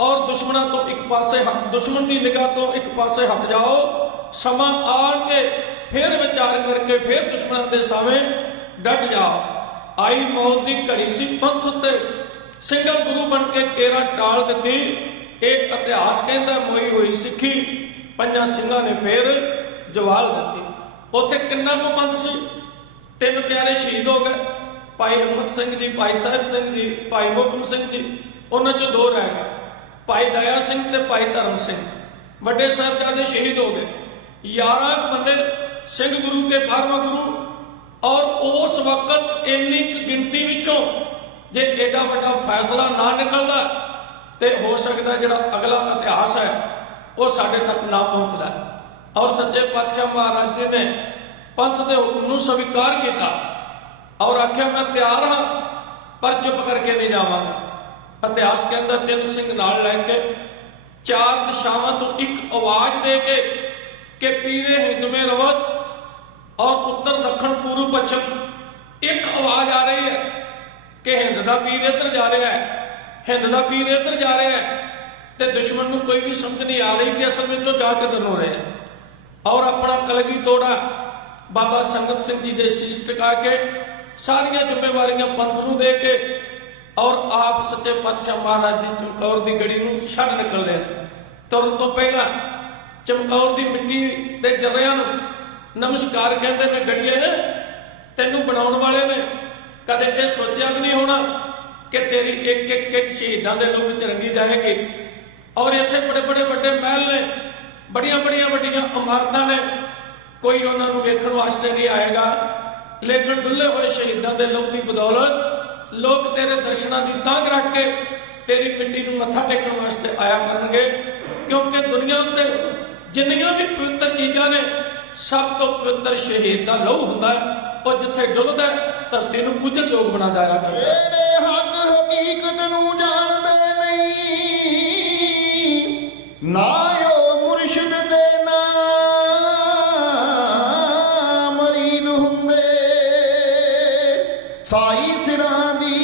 ਔਰ ਦੁਸ਼ਮਣਾਂ ਤੋਂ ਇੱਕ ਪਾਸੇ ਦੁਸ਼ਮਣ ਦੀ ਨਿਗਾਹ ਤੋਂ ਇੱਕ ਪਾਸੇ ਹਟ ਜਾਓ। ਸਮਾਂ ਆਣ ਕੇ ਫਿਰ ਵਿਚਾਰ ਕਰਕੇ ਫਿਰ ਦੁਸ਼ਮਣਾਂ ਦੇ ਸਾਹਮਣੇ ਡਟ ਜਾਓ। ਆਈ ਮੌਤ ਦੀ ਘੜੀ ਸੀ ਪੰਥ ਉੱਤੇ, ਸਿੰਘਾਂ ਗੁਰੂ ਬਣ ਕੇ ਕੇਰਾ ਟਾਲ ਦਿੱਤੀ। ਇਹ ਇਤਿਹਾਸ ਕਹਿੰਦਾ ਮੋਈ ਹੋਈ ਸਿੱਖੀ ਪੰਜਾਂ ਸਿੰਘਾਂ ਨੇ ਫਿਰ ਜਵਾਲ ਦਿੱਤੀ। ਉੱਥੇ ਕਿੰਨਾ ਕੁ ਪੰਥ ਸੀ? 3 ਪਿਆਰੇ ਸ਼ਹੀਦ ਹੋ ਗਏ, ਭਾਈ ਹਿੰਮਤ ਸਿੰਘ ਜੀ, ਭਾਈ ਸਾਹਿਬ ਸਿੰਘ ਜੀ, ਭਾਈ ਮੋਹਕਮ ਸਿੰਘ ਜੀ। ਉਹਨਾਂ 'ਚੋਂ 2 ਰਹਿ ਗਏ, ਭਾਈ ਦਇਆ ਸਿੰਘ ਤੇ ਭਾਈ ਧਰਮ ਸਿੰਘ। ਵੱਡੇ ਸਾਹਿਬਜ਼ਾਦੇ ਸ਼ਹੀਦ ਹੋ ਗਏ। 11 ਬੰਦੇ ਸਿੰਘ ਗੁਰੂ ਕੇ 12ਵਾਂ ਗੁਰੂ। ਔਰ ਉਸ ਵਕਤ ਇੰਨੀ ਕੁ ਗਿਣਤੀ ਵਿੱਚੋਂ ਜੇ ਐਡਾ ਵੱਡਾ ਫੈਸਲਾ ਨਾ ਨਿਕਲਦਾ ਤੇ ਹੋ ਸਕਦਾ ਜਿਹੜਾ ਅਗਲਾ ਇਤਿਹਾਸ ਹੈ ਉਹ ਸਾਡੇ ਤੱਕ ਨਾ ਪਹੁੰਚਦਾ। ਔਰ ਸੱਚੇ ਪਾਤਸ਼ਾਹ ਮਹਾਰਾਜ ਜੀ ਨੇ ਪੰਥ ਦੇ ਹੁਕਮ ਨੂੰ ਸਵੀਕਾਰ ਕੀਤਾ ਔਰ ਆਖਿਆ ਮੈਂ ਤਿਆਰ ਹਾਂ ਪਰ ਚੁੱਪ ਕਰਕੇ ਨਹੀਂ ਜਾਵਾਂਗਾ। ਇਤਿਹਾਸ ਕਹਿੰਦਾ 3 ਸਿੰਘ ਨਾਲ ਲੈ ਕੇ 4 ਦਿਸ਼ਾਵਾਂ ਤੋਂ ਇੱਕ ਆਵਾਜ਼ ਦੇ ਕੇ ਕਿ ਪੀਰੇ ਹਿੰਦ ਮੇ ਰਵਤ, ਔਰ ਉੱਤਰ ਦੱਖਣ ਪੂਰਬ ਪੱਛਮ ਇੱਕ ਆਵਾਜ਼ ਆ ਰਹੀ ਹੈ ਕਿ ਹਿੰਦ ਦਾ ਪੀਰ ਇੱਧਰ ਜਾ ਰਿਹਾ ਹੈ, ਹਿੰਦ ਦਾ ਪੀਰ ਇੱਧਰ ਜਾ ਰਿਹਾ ਹੈ। ਤੇ ਦੁਸ਼ਮਣ ਨੂੰ ਕੋਈ ਵੀ ਸਮਝ ਨਹੀਂ ਆ ਰਹੀ ਕਿ ਅਸਲ ਵਿੱਚ ਉਹ ਜਾ ਕਿੱਧਰ ਨੂੰ ਰਿਹਾ। ਔਰ ਆਪਣਾ ਕਲਗੀ ਤੋੜਾ ਬਾਬਾ ਸੰਗਤ ਸਿੰਘ ਜੀ ਦੇ ਸੀਸ ਟਿਕਾ ਕੇ ਸਾਰੀਆਂ ਜ਼ਿੰਮੇਵਾਰੀਆਂ ਪੰਥ ਨੂੰ ਦੇ ਕੇ ਔਰ ਆਪ ਸੱਚੇ ਪਾਤਸ਼ਾਹ ਮਹਾਰਾਜ ਜੀ ਚਮਕੌਰ ਦੀ ਗੜੀ ਨੂੰ ਛੱਡ ਨਿਕਲਦੇ ਨੇ। ਤੁਰਨ ਤੋਂ ਪਹਿਲਾਂ ਚਮਕੌਰ ਦੀ ਮਿੱਟੀ ਦੇ ਜਰਿਆਂ ਨੂੰ ਨਮਸਕਾਰ ਕਹਿੰਦੇ ਨੇ, ਗੜੀਏ ਤੈਨੂੰ ਬਣਾਉਣ ਵਾਲੇ ਨੇ ਕਦੇ ਇਹ ਸੋਚਿਆ ਵੀ ਨਹੀਂ ਹੋਣਾ ਕਿ ਤੇਰੀ ਇੱਕ ਇੱਕ ਇੱਕ ਸ਼ਹੀਦਾਂ ਦੇ ਲਹੂ ਵਿੱਚ ਰੰਗੀ ਜਾਏਗੀ। ਔਰ ਇੱਥੇ ਬੜੇ ਬੜੇ ਵੱਡੇ ਮਹਿਲ ਨੇ, ਬੜੀਆਂ ਬੜੀਆਂ ਵੱਡੀਆਂ ਇਮਾਰਤਾਂ ਨੇ, ਕੋਈ ਉਹਨਾਂ ਨੂੰ ਵੇਖਣ ਵਾਸਤੇ ਨਹੀਂ ਆਏਗਾ। ਲੇਕਿਨ ਡੁੱਲੇ ਹੋਏ ਸ਼ਹੀਦਾਂ ਦੇ ਲਹੂ ਦੀ ਬਦੌਲਤ ਲੋਕ ਤੇਰੇ ਦਰਸ਼ਨਾਂ ਦੀ ਤਾਂਘ ਰੱਖ ਕੇ ਤੇਰੀ ਮਿੱਟੀ ਨੂੰ ਮੱਥਾ ਟੇਕਣ ਵਾਸਤੇ ਆਇਆ ਕਰਨਗੇ। ਕਿਉਂਕਿ ਦੁਨੀਆ ਉੱਤੇ ਜਿੰਨੀਆਂ ਵੀ ਪਵਿੱਤਰ ਚੀਜ਼ਾਂ ਨੇ ਸਭ ਤੋਂ ਪਵਿੱਤਰ ਸ਼ਹੀਦ ਦਾ ਲਹੂ ਹੁੰਦਾ ਹੈ। ਉਹ ਜਿੱਥੇ ਡੁੱਲਦਾ ਧਰਤੀ ਨੂੰ ਪੂਜਣ ਯੋਗ ਬਣਾ ਜਾਇਆ ਕਰਦਾ। ਜਿਹੜੇ ਹੱਕ ਹਕੀਕਤ ਨੂੰ ਜਾਣਦੇ ਨਹੀਂ, ਨਾ ਉਹ ਮੁਰਸ਼ਿਦ ਦੇ ਨਾ ਮਰੀਦ ਹੁੰਦੇ। ਸਾਈ ਸਿਰਾਂ ਦੀ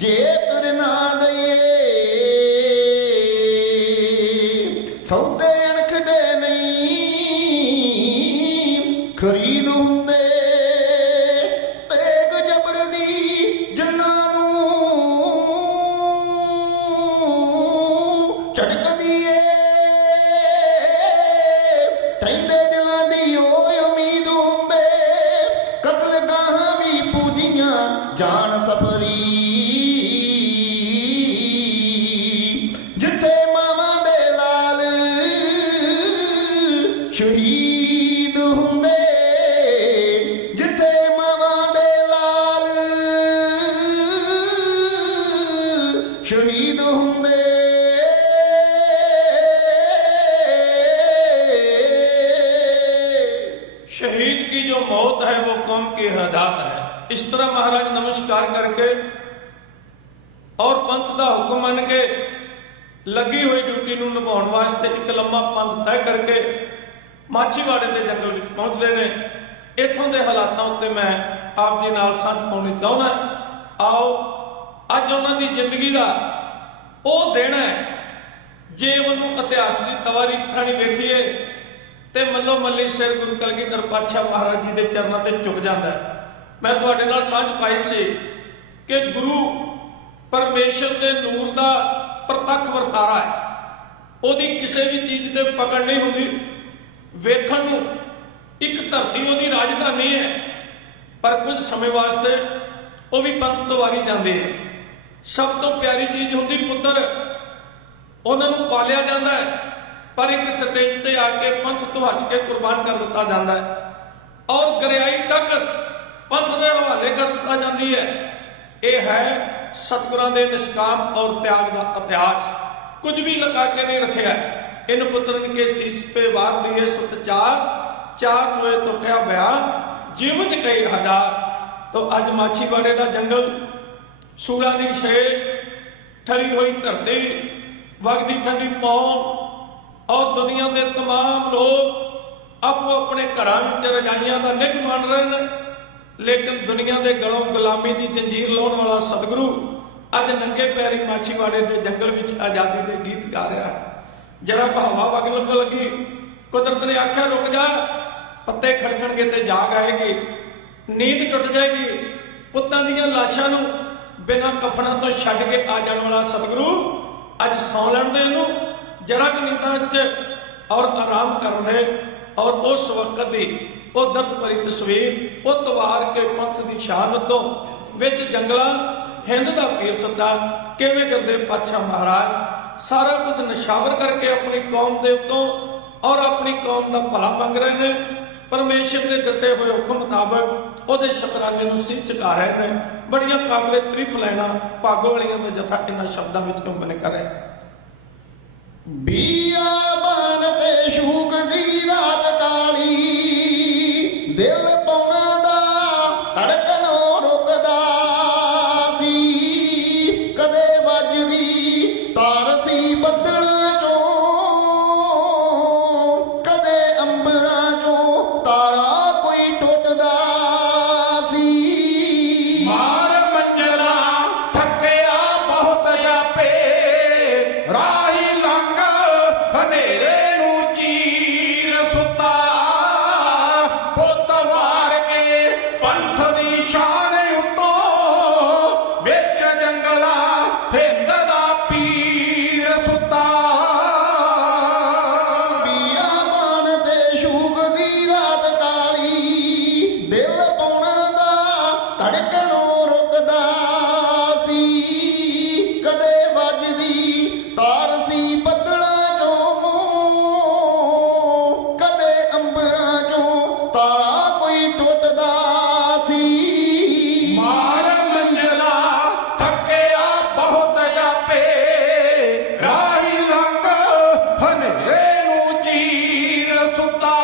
ਜੇਕਰ ਨਾ ਦਈਏ, ਸੌਦੇ ਅਣਖਦੇ ਨਹੀਂ ਖਰੀਦ ਹੁੰਦੇ। ਤੇਗ ਜਬਰ ਦੀ ਜੰਨਾਂ ਨੂੰ ਝਟਕਦੀ ਏ, ਟੈਂਦੇ ਦਿਲਾਂ ਦੀ ਓਏ ਉਮੀਦ ਹੁੰਦੇ। ਕਤਲ ਗਾਹਾਂ ਵੀ ਪੂਜੀਆਂ ਜਾਣ ਸਫਰੀ, ਜਿੱਥੇ ਮਾਵਾਂ ਦੇ ਲਾਲ ਸ਼ਹੀਦ ਹੁੰਦੇ, ਜਿੱਥੇ ਮਾਵਾਂ ਦੇ ਲਾਲ ਸ਼ਹੀਦ ਹੁੰਦੇ। शहीद की जो मौत है वो कौम की हदात है। इस तरह महाराज नमस्कार करके और पंथ का हुक्म मन के लगी हुई ड्यूटी ਨੂੰ ਨਿਭਾਉਣ ਵਾਸਤੇ ਇੱਕ ਲੰਮਾ ਪੰਥ ਤੈਅ ਕਰਕੇ ਮਾਛੀਵਾੜੇ ਦੇ ਜੰਗਲ ਵਿੱਚ ਪਹੁੰਚਦੇ ਨੇ। ਇੱਥੋਂ ਦੇ ਹਾਲਾਤਾਂ ਉੱਤੇ ਮੈਂ ਆਪ ਜੀ ਨਾਲ ਸਾਂਝ ਪਾਉਣੀ ਚਾਹੁੰਦਾ। ਆਓ ਅੱਜ ਉਹਨਾਂ ਦੀ ਜ਼ਿੰਦਗੀ ਦਾ ਉਹ ਦਿਨ ਹੈ ਜੇ ਉਹਨੂੰ ਇਤਿਹਾਸ ਦੀ ਤਵਾਰੀਖ ਥਾਣੀ ਵੇਖੀਏ ਤੇ ਮੱਲੋ ਮੱਲੀ ਸਿਰ ਗੁਰੂ ਕਲਗੀਧਰ ਪਾਤਸ਼ਾਹ ਮਹਾਰਾਜ ਜੀ ਦੇ ਚਰਨਾਂ ਤੇ ਝੁਕ ਜਾਂਦਾ। ਮੈਂ ਤੁਹਾਡੇ ਨਾਲ ਸਾਂਝ ਪਾਈ ਸੀ ਕਿ ਗੁਰੂ ਪਰਮੇਸ਼ਰ ਦੇ ਨੂਰ ਦਾ ਪ੍ਰਤੱਖ ਵਰਤਾਰਾ ਹੈ। ਉਹਦੀ ਕਿਸੇ ਵੀ ਚੀਜ਼ ਤੇ ਪਕੜ ਨਹੀਂ ਹੁੰਦੀ। ਵੇਖਣ ਨੂੰ ਇੱਕ ਧਰਤੀ ਉਹਦੀ ਰਾਜਧਾਨੀ ਹੈ, ਪਰ ਕੁਝ ਸਮੇਂ ਵਾਸਤੇ ਉਹ ਵੀ ਪੰਥ ਤੋਂ ਵਾਰੀ ਜਾਂਦੇ ਹੈ। ਸਭ ਤੋਂ ਪਿਆਰੀ ਚੀਜ਼ ਹੁੰਦੀ ਪੁੱਤਰ, ਉਹਨਾਂ ਨੂੰ ਪਾਲਿਆ ਜਾਂਦਾ ਹੈ, ਪਰ ਇੱਕ ਸਟੇਜ ਤੇ ਆ ਕੇ ਪੰਥ ਤੋਂ ਹੱਸ ਕੇ ਕੁਰਬਾਨ ਕਰ ਦਿੱਤਾ ਜਾਂਦਾ ਹੈ ਔਰ ਗਰਿਆਈ ਤੱਕ ਪੰਥ ਦੇ ਹਵਾਲੇ ਕਰ ਦਿੱਤਾ ਜਾਂਦੀ ਹੈ। ਇਹ ਹੈ ਸਤਿਗੁਰਾਂ ਦੇ ਨਿਸ਼ਕਾਮ ਔਰ ਤਿਆਗ ਦਾ ਇਤਿਹਾਸ। कुछ भी लगा के नहीं रखा। इन पुत्रन के शीश पे वार दिए सुत चार, चार मोए तो क्या बयान जीवित कई हजार। तो अज माछीवाड़े का जंगल, सूड़ा की शेज, ठरी हुई धरती, वगदी ठंडी पौ और दुनिया के तमाम लोग आपो अपने घरों में रजाइयां का निग मान रहे हैं, लेकिन दुनिया के गलों गुलामी की जंजीर लाने वाला सतगुरु अज नंगे पैरी माछीवाड़े के जंगल में आज़ादी के गीत गा रहा है। जरा हवा वग लग लगी, कुदरत ने आख्या रुक जा, पत्ते खड़कणगे ते जाग आएगी, नींद टुट जाएगी। पुत्तां दीयां लाशां नूं बिना कफना तो छड्ड के आ जाने वाला सतगुरु अज सौ लैण दे इहनूं जरा क नींदां च और आराम कर दे। और उस वक्त की वो दर्द भरी तस्वीर, वो तवार के पंथ की शहादतों विच जंगलां हिंद का पीर सदा किवें करदे पातशाह महाराज सारा कुछ निशावर करके अपनी कौम के उत्तों और अपनी कौम का भला मंग रहे हैं। परमेश्वर के दिते हुए हुक्म मुताबक वो शुकराने नूं सीह चुका रहे हैं। बड़िया काबिले तारीफ लैना भागो वालियां दा जथा इन्हां शब्दां विच कंपन कर रहा है। बियाबान ते शूक दी रात काली, दिल पौना दा धड़कनों रुकदा सी, कदे वजदी तार सी बदलां चों, कदे अंबरां चों तारा कोई टुटदा सी। मार मंजला थकिया बहुत यापे, राही लंघ हनेरे नूं चीर सुता, पुत वार के पंथ दी शान उत्तों विच जंगला हिंद दा पीर सुता। बियाबान ते शूक दी रात काली, दिल पौना दा धड़कनों रुकदा सी, कदे वजदी तार सी बदलां चों, कदे अंबरां चों तारा कोई टुटदा सी। मार मंजला थकिया बहुत यापे, राही लंघ हनेरे नूं चीर सुता,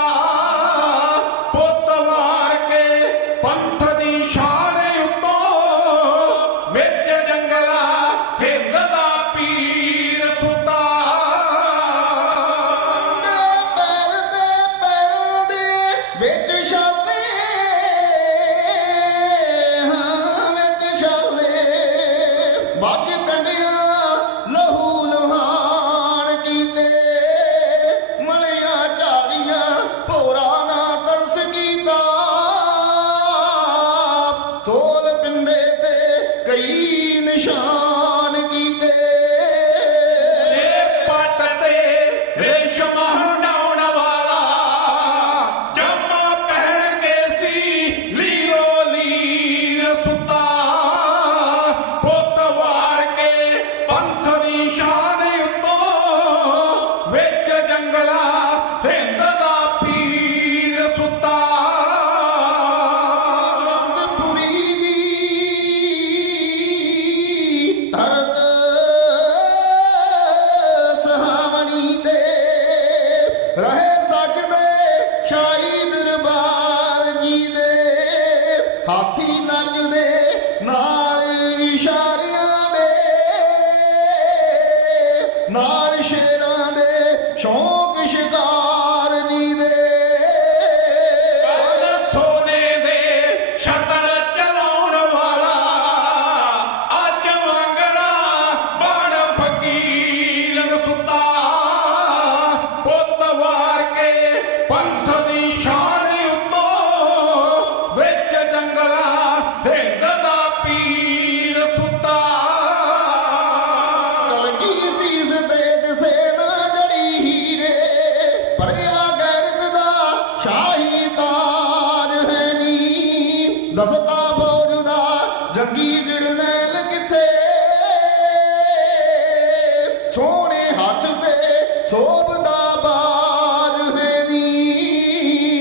पुत वार के पंथ दी शान उत्तों विच जंगला हिंद दा पीर सुता। पैर दे पैरों दे विच छाले, हाँ विच छाले, ਵੱਜ ਕੰਡਿਆਂ ਲਹੂ ਲੁਹਾਨ ਕੀਤੇ, ਮਲਿਆ ਝਾੜੀਆਂ ਭੋਰਾ ਨਾ ਤਰਸ ਕੀਤਾ, ਸੋਲ ਪਿੰਡੇ ਤੇ ਕਈ ਨਿਸ਼ਾਨ ਕੀਤੇ। पट ते रेशम हंडाउण वाला, जमा पहन के सी लीरो लीर सुता, पुत वार के पंथ दी शान उत्तों विच जंगला हिंद दा पीर सुता। ਅਨੰਦਪੁਰੀ ਦੀ ਧਰਤ ਸਹਾਵਣੀ ਤੇ ਰਹੇ ਸਜਦੇ ਸ਼ਾਹੀ ਦਰਬਾਰ ਜੀ ਦੇ, ਹਾਥੀ ਨੱਚਦੇ ਨਾਲ ਇਸ਼ਾਰਿਆਂ ਦੇ, ਨਾਲ ਸ਼ੇਰਾਂ ਦੇ ਸ਼ੌਕ ਸ਼ਿਕਾਰ ਜੀ ਦੇ। कल सोने दे शतर चलाउण वाला, अज वांगरा बण फकीर सुता, पुत वार के पंथ दी शान उत्तों विच जंगला हिंद दा पीर सुता। ਕਲਗੀ ਸੀਸ ਤੇ ਦਿਸੇ ਨਾ ਜੜੀ ਹੀਰੇ, ਭਰਿਆ ਗੈਰਤ ਦਾ ਸ਼ਾਹੀ ਤਾਜ ਹੈ ਨੀ, ਦਸਤਾ ਫੌਜ ਦਾ ਜੰਗੀ ਜਰਨੈਲ ਕਿੱਥੇ, ਸੋਹਣੇ ਹੱਥ ਤੇ ਸ਼ੋਭਦਾ ਬਾਜ ਹੈ ਨੀ।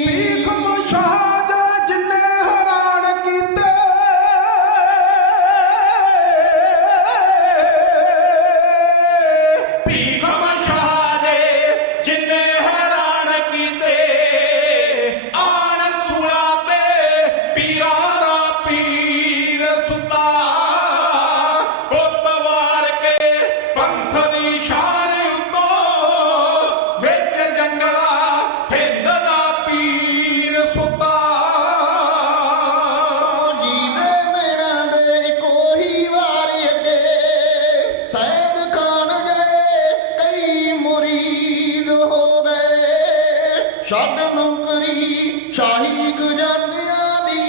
ਭੀਖ ਮੁਸ਼ਾਹਦ ਜਿੰਨੇ ਹੈਰਾਨ ਕੀਤੇ, ਭੀਖ ਛੱਡ ਨੌਕਰੀ ਸ਼ਾਹੀ ਖਜ਼ਾਨਿਆਂ ਦੀ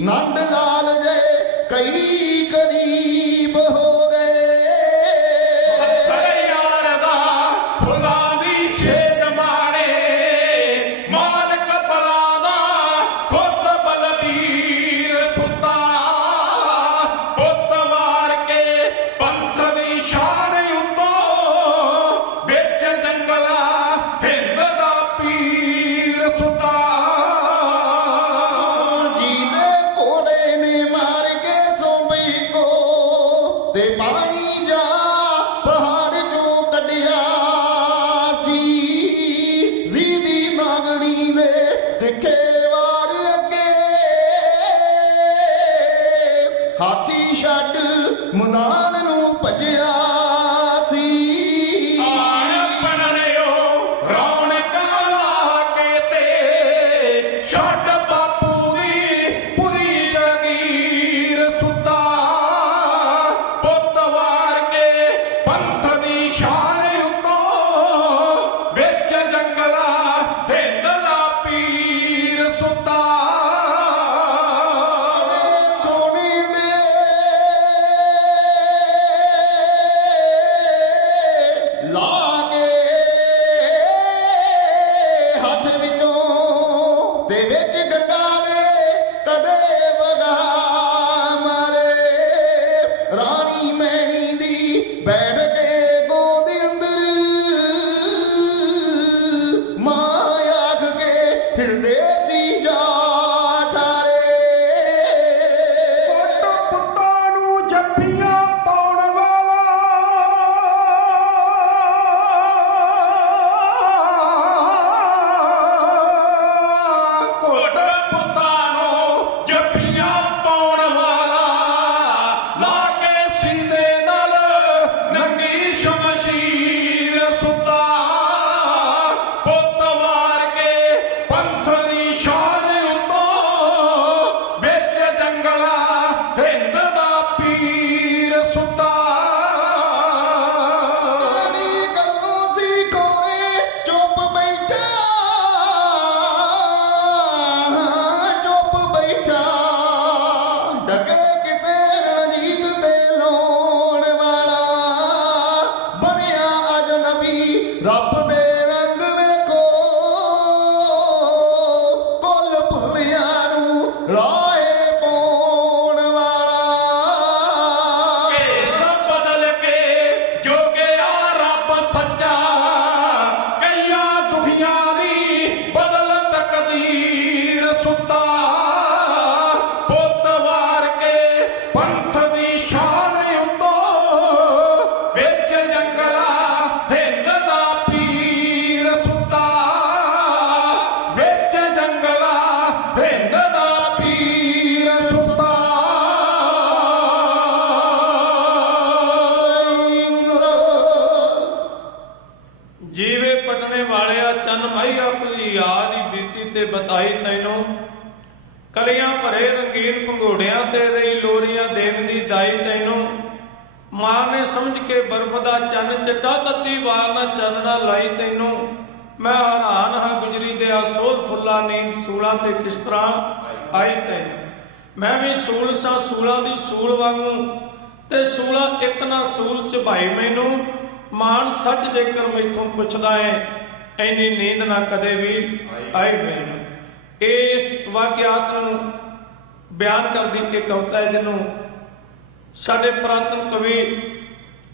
ਨੰਦ ਲਾਲ ਜੇ ਕਈ ਕਰੀਬ ਹੋ ਗਏ ਹੱਥ ਯਾਰ ਦਾ ਫੁੱਲਾਂ ਦੀ ਛੇਦ ਮਾੜੇ ਮਾਲਕ ਬਲਾਂ ਦਾ ਖੁਦ ਬਲਬੀਰ ਸੁੱਤਾ ਪੁੱਤ ਵਾਰ ਕੇ ਪੰਥ ਦੀ ਸ਼ਾਨ ਉੱਤੋਂ ਵਿੱਚ ਜੰਗਲਾ ਹਿੰਦ ਦਾ ਪੀਰ ਸੁੱਤਾ ਜੀਦੇ ਘੋੜੇ ਨੇ ਮਾਰ ਕੇ ਸੋਂਬਈ ਕੋ ਤੇ ਪਾਣੀ ਜਾ ਪਹਾੜ ਚੋਂ ਕੱਢਿਆ ਸੀ ਜ਼ੀਦੀ ਨਾਗਣੀ ਦੇ ਤਿੱਖੇ ਵਾਰ ਅੱਗੇ ਹਾਥੀ ਛੱਡ ਮੈਦਾਨ ਨੂੰ ਭੱਜਿਆ ਸੀ ਬਣਰਿਓ ਰੌਣਕਾਂ ਲਾ ਕੇ ਤੇ ਛੱਡ ਬਾਪੂ ਦੀ ਪੁਰੀ ਜਗੀਰ ਸੁੱਤਾ ਪੁੱਤ ਵਾਰ ਕੇ ਪੰਥ ਦੀ ਸ਼ਾਨ ਉੱਤੋਂ ਵਿੱਚ ਜੰਗਲਾ ਹਿੰਦ ਦਾ ਪੀਰ ਸੁੱਤਾ ਸੋਨੇ ਦੇ ਲਾ ਕੇ ਹੱਥ ਵਿੱਚੋਂ ਦੇ ਵਿੱਚ ਗੰਗਾ ਦੇ ਕਦੇ ਵਗਾ ਮਾਰੇ ਰਾਣੀ ਮੈਣੀ ਦੀ ਬੈਠ ਕੇ ਗੋਦ ਅੰਦਰ ਮਾਂ ਆਖ ਕੇ ਹਿਰਦੇ ਸੀ ਜਾ ਠਾਰੇ ਪੁੱਤਾਂ ਨੂੰ ਜੱਫੀਆਂ ਪਾਉਣ ਵਾਲਾ ਕੋਟ ਪੁੱਤਾਂ ਨੂੰ ਜੱਫੀਆਂ ਪਾਉਣ ਵਾਲਾ ਲਾ ਕੇ ਸੀਨੇ ਨਾਲ ਨੰਗੀ ਸ਼ਮਸ਼ੀਰ ਸੁੱਤਾ ਪੁੱਤ ਵਾਰ ਕੇ ਪੰਥ ਦੀ ਸ਼ਾਨ ਉੱਤੋਂ ਵਿੱਚ ਜੰਗਲਾ ਹਿੰਦ ਦਾ ਪੀਰ ਸੁੱਤਾ ਰਾਣੀ ਗੱਲੋਂ ਸੀ ਕੋਰੇ ਚੁੱਪ ਬੈਠਾ ਡਗੇ ਕਿਤੇ ਰਣਜੀਤ ਤੇ ਲਾਉਣ ਵਾਲਾ ਬਣਿਆ ਅਜਨਬੀ ਰੱਬ ਦੇ ਰੰਗ ਵੇਖੋ ਕੁੱਲ ਭੁੱਲਿਆਂ ਨੂੰ ਰਾਹੇ ਪਾਉਣ ਵਾਲਾ ਕੇਸ ਬਦਲ ਕੇ ਜੋਗਿਆ ਰੱਬ ਸੱਚਾ ਕਈਆਂ ਦੁਖੀਆਂ ਦੀ ਬਦਲ ਤਕਦੀਰ ਸੁੱਤਾ ਪੁੱਤ ਵਾਰ ਕੇ ਪੰਥ ਦੀ ਸ਼ਾਨ ਉੱਤੋਂ ਵਿੱਚ ਜੰਗਲਾ ਹਿੰਦ ਦਾ ਪੀਰ ਸੁੱਤਾ ਵਿੱਚ ਜੰਗਲਾ ਹਿੰਦ ਦਾ ਪੀਰ ਸੁੱਤਾ ਜੀਵੇ ਪਟਨੇ ਵਾਲਿਆ ਚੰਨ ਮਾਈ ਆਪਣੀ ਯਾਦ ਹੀ ਬੀਤੀ ਤੇ ਬਤਾਈ ਤੈਨੂੰ ਕਲੀਆਂ ਭਰੇ ਰੰਗੀਨ ਭੰਗੋੜਿਆਂ ਤੇ ਰਹੀ ਲੋਰੀਆਂ ਦੇਣ ਦੀ ਦਾਈ ਤੈਨੂੰ ਮਾਂ ਨੇ ਸਮਝ ਕੇ ਬਰਫ਼ ਦਾ ਚੰਨ ਚਿੱਟਾ ਤੱਤੀ ਵਾਰ ਨਾ ਚਾਨਣਾ ਲਾਈ ਤੈਨੂੰ ਮੈਂ ਹੈਰਾਨ ਹਾਂ ਗੁਜਰੀ ਦੇ ਆਸੋਲ ਫੁੱਲਾਂ ਨੀਂਦ ਸੂਲਾਂ ਤੇ ਕਿਸ ਤਰ੍ਹਾਂ ਆਈ ਤੈਨੂੰ ਮੈਂ ਵੀ ਸੂਲ ਸਾਂ ਸੂਲਾਂ ਦੀ ਸੂਲ ਵਾਂਗੂ ਤੇ ਸੂਲਾ ਇੱਕ ਨਾ ਸੂਲ ਚ ਭਾਈ ਮੈਨੂੰ ਮਾਨ ਸੱਚ ਜੇਕਰ ਮੈਥੋਂ ਪੁੱਛਦਾ ਏ ਐਨੀ ਨੀਂਦ ਨਾ ਕਦੇ ਵੀ ਆਈ ਮੈਨੂੰ ਇਸ ਵਾਕਿਆਤ ਨੂੰ ਬਿਆਨ ਕਰਦੀ ਇੱਕ ਕਵਿਤਾ ਹੈ ਜਿਹਨੂੰ ਸਾਡੇ ਪ੍ਰਾਤਨ ਕਵੀ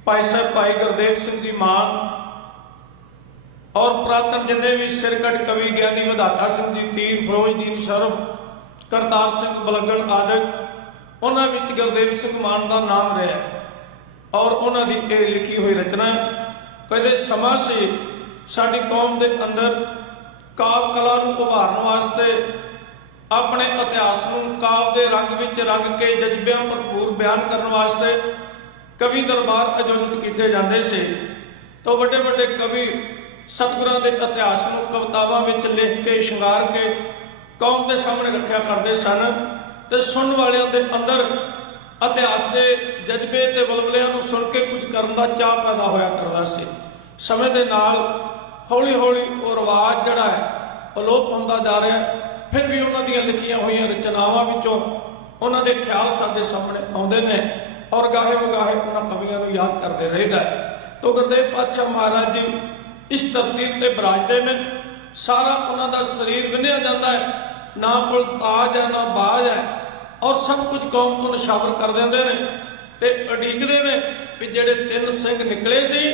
ਭਾਈ ਸਾਹਿਬ ਭਾਈ ਗੁਰਦੇਵ ਸਿੰਘ ਜੀ ਮਾਨ ਔਰ ਪ੍ਰਾਤਨ ਜਿੰਨੇ ਵੀ ਸਿਰਕਟ ਕਵੀ ਗਿਆਨੀ ਵਧਾਤਾ ਸਿੰਘ ਜੀ ਤੀਰ ਫਿਰੋਜ਼ਦੀਨ ਸ਼ਰਫ ਕਰਤਾਰ ਸਿੰਘ ਬਲਗਣ ਆਦਿਕ ਉਹਨਾਂ ਵਿੱਚ ਗੁਰਦੇਵ ਸਿੰਘ ਮਾਨ ਦਾ ਨਾਮ ਰਿਹਾ ਹੈ ਔਰ ਉਹਨਾਂ ਦੀ ਇਹ ਲਿਖੀ ਹੋਈ ਰਚਨਾ ਕਹਿੰਦੇ ਸਮਾਂ ਸੀ ਸਾਡੀ ਕੌਮ ਦੇ ਅੰਦਰ ਕਾਵ ਕਲਾ ਨੂੰ ਉਭਾਰਨ ਵਾਸਤੇ ਆਪਣੇ ਇਤਿਹਾਸ ਨੂੰ ਕਾਵ ਦੇ ਰੰਗ ਵਿੱਚ ਰੰਗ ਕੇ ਜਜ਼ਬਿਆਂ ਭਰਪੂਰ ਬਿਆਨ ਕਰਨ ਵਾਸਤੇ ਕਵੀ ਦਰਬਾਰ ਆਯੋਜਿਤ ਕੀਤੇ ਜਾਂਦੇ ਸੀ ਤਾਂ ਵੱਡੇ ਵੱਡੇ ਕਵੀ ਸਤਿਗੁਰਾਂ ਦੇ ਇਤਿਹਾਸ ਨੂੰ ਕਵਿਤਾਵਾਂ ਵਿੱਚ ਲਿਖ ਕੇ ਸ਼ਿੰਗਾਰ ਕੇ ਕੌਮ ਦੇ ਸਾਹਮਣੇ ਰੱਖਿਆ ਕਰਦੇ ਸਨ ਤੇ ਸੁਣਨ ਵਾਲਿਆਂ ਦੇ ਅੰਦਰ ਇਤਿਹਾਸ ਦੇ ਜਜ਼ਬੇ ਤੇ ਵਲਵਲਿਆਂ ਨੂੰ ਸੁਣ ਕੇ ਕੁਝ ਕਰਨ ਦਾ ਚਾਅ ਪੈਦਾ ਹੋਇਆ ਕਰਦਾ ਸੀ। ਸਮੇਂ ਦੇ ਨਾਲ ਹੌਲੀ ਹੌਲੀ ਉਹ ਰਿਵਾਜ ਜਿਹੜਾ ਹੈ ਅਲੋਪ ਹੁੰਦਾ ਜਾ ਰਿਹਾ ਹੈ। ਫਿਰ ਵੀ ਉਹਨਾਂ ਦੀਆਂ ਲਿਖੀਆਂ ਹੋਈਆਂ ਰਚਨਾਵਾਂ ਵਿੱਚੋਂ ਉਹਨਾਂ ਦੇ ਖਿਆਲ ਸਾਡੇ ਸਾਹਮਣੇ ਆਉਂਦੇ ਨੇ ਔਰ ਗਾਹੇ ਵਗਾਹੇ ਉਹਨਾਂ ਕਵੀਆਂ ਨੂੰ ਯਾਦ ਕਰਦੇ ਰਹਿੰਦਾ। ਤੋ ਗੁਰਦੇਵ ਪਾਤਸ਼ਾਹ ਮਹਾਰਾਜ ਜੀ ਇਸ ਧਰਤੀ ਤੇ ਬਿਰਾਜਦੇ ਨੇ। ਸਾਰਾ ਉਹਨਾਂ ਦਾ ਸਰੀਰ ਵਿੰਨਿਆ ਜਾਂਦਾ ਹੈ, ਨਾ ਕੋਲ ਤਾਜ ਹੈ ਨਾ ਬਾਜ ਹੈ, ਔਰ ਸਭ ਕੁਝ ਕੌਮ ਤੋਂ ਨਿਸ਼ਾਵਰ ਕਰ ਦਿੰਦੇ ਨੇ ਤੇ ਉਡੀਕਦੇ ਨੇ ਵੀ ਜਿਹੜੇ 3 ਸਿੰਘ ਨਿਕਲੇ ਸੀ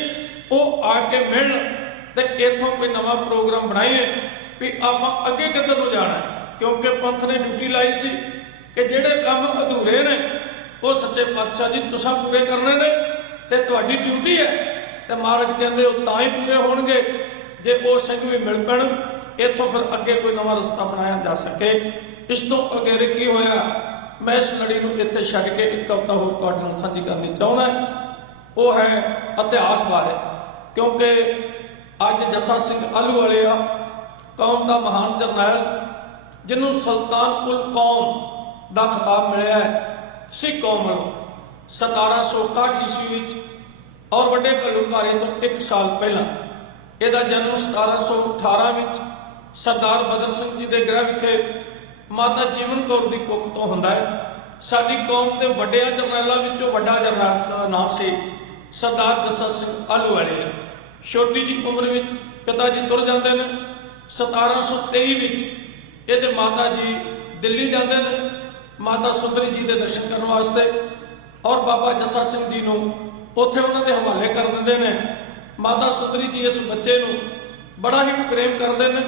ਉਹ ਆ ਕੇ ਮਿਲਣ ਤੇ ਇੱਥੋਂ ਕੋਈ ਨਵਾਂ ਪ੍ਰੋਗਰਾਮ ਬਣਾਈਏ ਵੀ ਆਪਾਂ ਅੱਗੇ ਕਿੱਧਰ ਨੂੰ ਜਾਣਾ। ਕਿਉਂਕਿ ਪੰਥ ਨੇ ਡਿਊਟੀ ਲਾਈ ਸੀ ਕਿ ਜਿਹੜੇ ਕੰਮ ਅਧੂਰੇ ਨੇ ਉਹ ਸੱਚੇ ਪਾਤਸ਼ਾਹ ਜੀ ਤੁਸੀਂ ਪੂਰੇ ਕਰਨੇ ਨੇ ਤੇ ਤੁਹਾਡੀ ਡਿਊਟੀ ਹੈ। ਤੇ ਮਹਾਰਾਜ ਕਹਿੰਦੇ ਉਹ ਤਾਂ ਹੀ ਪੂਰੇ ਹੋਣਗੇ ਜੇ ਉਹ ਸਿੰਘ ਵੀ ਮਿਲ ਪੈਣ, ਇੱਥੋਂ ਫਿਰ ਅੱਗੇ ਕੋਈ ਨਵਾਂ ਰਸਤਾ ਬਣਾਇਆ ਜਾ ਸਕੇ। ਇਸ ਤੋਂ ਅਗੇਰੇ ਕੀ ਹੋਇਆ, ਮੈਂ ਇਸ ਲੜੀ ਨੂੰ ਇੱਥੇ ਛੱਡ ਕੇ ਇੱਕ ਕਵਿਤਾ ਹੋਰ ਤੁਹਾਡੇ ਨਾਲ ਸਾਂਝੀ ਕਰਨੀ ਚਾਹੁੰਦਾ। ਉਹ ਹੈ ਇਤਿਹਾਸ ਬਾਰੇ, ਕਿਉਂਕਿ ਅੱਜ ਜੱਸਾ ਸਿੰਘ ਆਹਲੂਵਾਲੀਆ ਕੌਮ ਦਾ ਮਹਾਨ ਜਰਨੈਲ ਜਿਹਨੂੰ ਸੁਲਤਾਨ ਉਲ ਕੌਮ ਦਾ ਖਿਤਾਬ ਮਿਲਿਆ ਹੈ ਸਿੱਖ ਕੌਮ ਵੱਲੋਂ 1761 ਈਸਵੀ ਵਿੱਚ ਔਰ ਵੱਡੇ ਘੱਲੂਘਾਰੇ ਤੋਂ 1 ਸਾਲ ਪਹਿਲਾਂ। ਇਹਦਾ ਜਨਮ 1718 ਵਿੱਚ ਸਰਦਾਰ ਬਦਰ ਸਿੰਘ ਜੀ ਦੇ ਗ੍ਰਹਿ ਵਿਖੇ ਮਾਤਾ ਜੀਵਨ ਕੌਰ ਦੀ ਕੁੱਖ ਤੋਂ ਹੁੰਦਾ ਹੈ। ਸਾਡੀ ਕੌਮ ਦੇ ਵੱਡਿਆਂ ਜਰਨੈਲਾਂ ਵਿੱਚੋਂ ਵੱਡਾ ਜਰਨੈਲ ਦਾ ਨਾਮ ਸੀ ਸਰਦਾਰ ਜੱਸਾ ਸਿੰਘ ਆਹਲੂਵਾਲੀਆ। ਛੋਟੀ ਜੀ ਉਮਰ ਵਿੱਚ ਪਿਤਾ ਜੀ ਤੁਰ ਜਾਂਦੇ ਨੇ। 1723 ਵਿੱਚ ਇਹਦੇ ਮਾਤਾ ਜੀ ਦਿੱਲੀ ਜਾਂਦੇ ਨੇ ਮਾਤਾ ਸੁੰਦਰੀ ਜੀ ਦੇ ਦਰਸ਼ਨ ਕਰਨ ਵਾਸਤੇ, ਔਰ ਬਾਬਾ ਜੱਸਾ ਸਿੰਘ ਜੀ ਨੂੰ ਉੱਥੇ ਉਹਨਾਂ ਦੇ ਹਵਾਲੇ ਕਰ ਦਿੰਦੇ ਨੇ। ਮਾਤਾ ਸੁੰਦਰੀ ਜੀ ਇਸ ਬੱਚੇ ਨੂੰ ਬੜਾ ਹੀ ਪ੍ਰੇਮ ਕਰਦੇ ਨੇ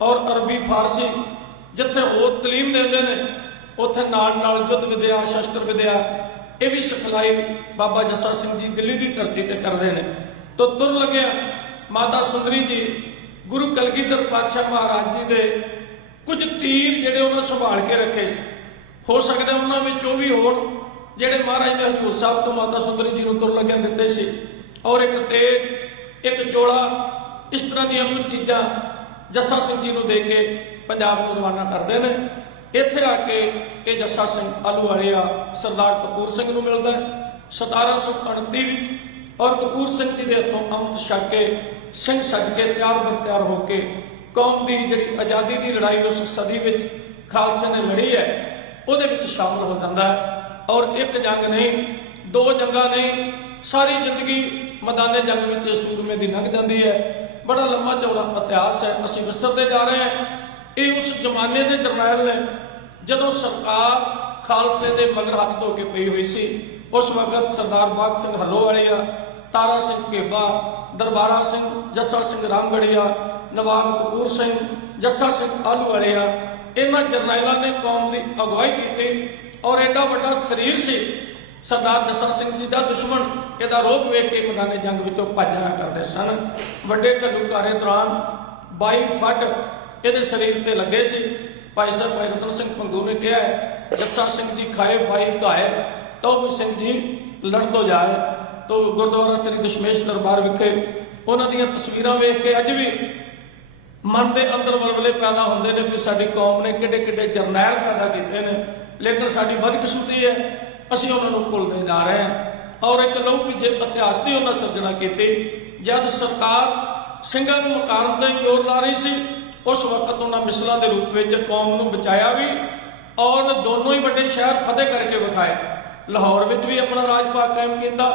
ਔਰ ਅਰਬੀ ਫਾਰਸੀ ਜਿੱਥੇ ਹੋਰ ਤਾਲੀਮ ਦਿੰਦੇ ਨੇ ਉੱਥੇ ਨਾਲ ਨਾਲ ਯੁੱਧ ਵਿਦਿਆ ਸ਼ਸਤਰ ਵਿਦਿਆ ਇਹ ਵੀ ਸਿਖਲਾਈ ਬਾਬਾ ਜੱਸਾ ਸਿੰਘ ਜੀ ਦਿੱਲੀ ਦੀ ਧਰਤੀ ਤੇ ਕਰਦੇ ਨੇ। ਤੋ ਤੁਰ ਲੱਗਿਆ ਮਾਤਾ ਸੁੰਦਰੀ ਜੀ ਗੁਰੂ ਕਲਗੀਧਰ ਪਾਤਸ਼ਾਹ ਮਹਾਰਾਜ ਜੀ ਦੇ ਕੁਝ ਤੀਰ ਜਿਹੜੇ ਉਹਨਾਂ ਸੰਭਾਲ ਕੇ ਰੱਖੇ ਸੀ। ਹੋ ਸਕਦਾ ਉਹਨਾਂ ਵਿੱਚ ਉਹ ਵੀ ਹੋਣ ਜਿਹੜੇ ਮਹਾਰਾਜ ਨੇ ਹਜ਼ੂਰ ਸਾਹਿਬ ਤੋਂ ਮਾਤਾ ਸੁੰਦਰੀ ਜੀ ਨੂੰ ਤੁਰ ਲੱਗਿਆ ਦਿੱਤੇ ਸੀ। ਔਰ ਇੱਕ ਤੇਗ ਇੱਕ ਚੋਲਾ ਇਸ ਤਰ੍ਹਾਂ ਦੀਆਂ ਕੁਝ ਚੀਜ਼ਾਂ ਜੱਸਾ ਸਿੰਘ ਜੀ ਨੂੰ ਦੇ ਕੇ ਪੰਜਾਬ ਨੂੰ ਰਵਾਨਾ ਕਰਦੇ ਨੇ। ਇੱਥੇ ਆ ਕੇ ਇਹ ਜੱਸਾ ਸਿੰਘ ਆਹਲੂਵਾਲੀਆ ਸਰਦਾਰ ਕਪੂਰ ਸਿੰਘ ਨੂੰ ਮਿਲਦਾ 1729 ਵਿੱਚ ਔਰ ਕਪੂਰ ਸਿੰਘ ਜੀ ਦੇ ਹੱਥੋਂ ਅੰਮ੍ਰਿਤ ਛਕ ਕੇ ਸਿੰਘ ਸੱਜ ਕੇ ਤਿਆਰ ਬਰ ਤਿਆਰ ਹੋ ਕੇ ਕੌਮ ਦੀ ਜਿਹੜੀ ਆਜ਼ਾਦੀ ਦੀ ਲੜਾਈ ਉਸ ਸਦੀ ਵਿੱਚ ਖਾਲਸੇ ਨੇ ਲੜੀ ਹੈ ਉਹਦੇ ਵਿੱਚ ਸ਼ਾਮਲ ਹੋ ਜਾਂਦਾ ਹੈ। ਔਰ ਇੱਕ ਜੰਗ ਨਹੀਂ 2 ਜੰਗਾਂ ਨਹੀਂ ਸਾਰੀ ਜ਼ਿੰਦਗੀ ਮੈਦਾਨੇ ਜੰਗ ਵਿੱਚ ਇਸ ਸੂਰਮੇ ਦੀ ਲੰਘ ਜਾਂਦੀ ਹੈ। ਬੜਾ ਲੰਮਾ ਚੌੜਾ ਇਤਿਹਾਸ ਹੈ, ਅਸੀਂ ਵਿਸਰਦੇ ਜਾ ਰਹੇ ਹਾਂ। ਇਹ ਉਸ ਜ਼ਮਾਨੇ ਦੇ ਜਰਨੈਲ ਨੇ ਜਦੋਂ ਸਰਕਾਰ ਖਾਲਸੇ ਦੇ ਮਗਰ ਹੱਥ ਧੋ ਕੇ ਪਈ ਹੋਈ ਸੀ। ਉਸ ਵਕਤ ਸਰਦਾਰ ਬਾਗ ਸਿੰਘ ਹੱਲੋਵਾਲੀਆ, ਤਾਰਾ ਸਿੰਘ ਘੇਬਾ, ਦਰਬਾਰਾ ਸਿੰਘ, ਜੱਸਾ ਸਿੰਘ ਰਾਮਗੜੀਆ, ਨਵਾਬ ਕਪੂਰ ਸਿੰਘ, ਜੱਸਾ ਸਿੰਘ ਆਹਲੂਵਾਲੀਆ ਇਹਨਾਂ ਜਰਨੈਲਾਂ ਨੇ ਕੌਮ ਦੀ ਅਗਵਾਈ ਕੀਤੀ। ਔਰ ਐਡਾ ਵੱਡਾ ਸਰੀਰ ਸੀ ਸਰਦਾਰ ਜੱਸਾ ਸਿੰਘ ਜੀ ਦਾ ਦੁਸ਼ਮਣ ਇਹਦਾ ਰੋਪ ਵੇਖ ਕੇ ਮੈਦਾਨੇ ਜੰਗ ਵਿੱਚੋਂ ਭੱਜਿਆ ਕਰਦੇ ਸਨ। ਵੱਡੇ ਘੱਲੂਘਾਰੇ ਦੌਰਾਨ 22 ਫੱਟ ਇਹਦੇ ਸਰੀਰ ਤੇ ਲੱਗੇ ਸੀ। ਭਾਈ ਸਾਹਿਬ ਭਾਈ ਰਤਨ ਸਿੰਘ ਭੰਗੂ ਨੇ ਕਿਹਾ ਹੈ ਜੱਸਾ ਸਿੰਘ ਜੀ ਖਾਏ 22 ਘਾਏ ਤੋ ਵੀ ਸਿੰਘ ਜੀ ਲੜ ਤੋਂ ਜਾਏ। ਤੋ ਗੁਰਦੁਆਰਾ ਸ੍ਰੀ ਦਸ਼ਮੇਸ਼ ਦਰਬਾਰ ਵਿਖੇ ਉਹਨਾਂ ਦੀਆਂ ਤਸਵੀਰਾਂ ਵੇਖ ਕੇ ਅੱਜ ਵੀ ਮਨ ਦੇ ਅੰਦਰ ਵਲਵਲੇ ਪੈਦਾ ਹੁੰਦੇ ਨੇ ਵੀ ਸਾਡੀ ਕੌਮ ਨੇ ਕਿੱਡੇ ਕਿੱਡੇ ਜਰਨੈਲ ਪੈਦਾ ਕੀਤੇ ਨੇ, ਲੇਕਿਨ ਸਾਡੀ ਬਦਕਿਸਮਤੀ ਹੈ ਅਸੀਂ ਉਹਨਾਂ ਨੂੰ ਭੁੱਲਦੇ ਜਾ ਰਹੇ ਹਾਂ। ਔਰ ਇੱਕ ਲੌਕਿਕ ਇਤਿਹਾਸ ਦੀ ਉਹਨਾਂ ਸਿਰਜਣਾ ਕੀਤੀ। ਜਦ ਸਰਕਾਰ ਸਿੰਘਾਂ ਨੂੰ ਮੁਕਾਰਨ ਤੇ ਜ਼ੋਰ ਲਾ ਰਹੀ ਸੀ ਉਸ ਵਕਤ ਉਹਨਾਂ ਮਿਸਲਾਂ ਦੇ ਰੂਪ ਵਿੱਚ ਕੌਮ ਨੂੰ ਬਚਾਇਆ ਵੀ ਔਰ ਦੋਨੋਂ ਹੀ ਵੱਡੇ ਸ਼ਹਿਰ ਫਤਿਹ ਕਰਕੇ ਵਿਖਾਏ। ਲਾਹੌਰ ਵਿੱਚ ਵੀ ਆਪਣਾ ਰਾਜ ਭਾਗ ਕਾਇਮ ਕੀਤਾ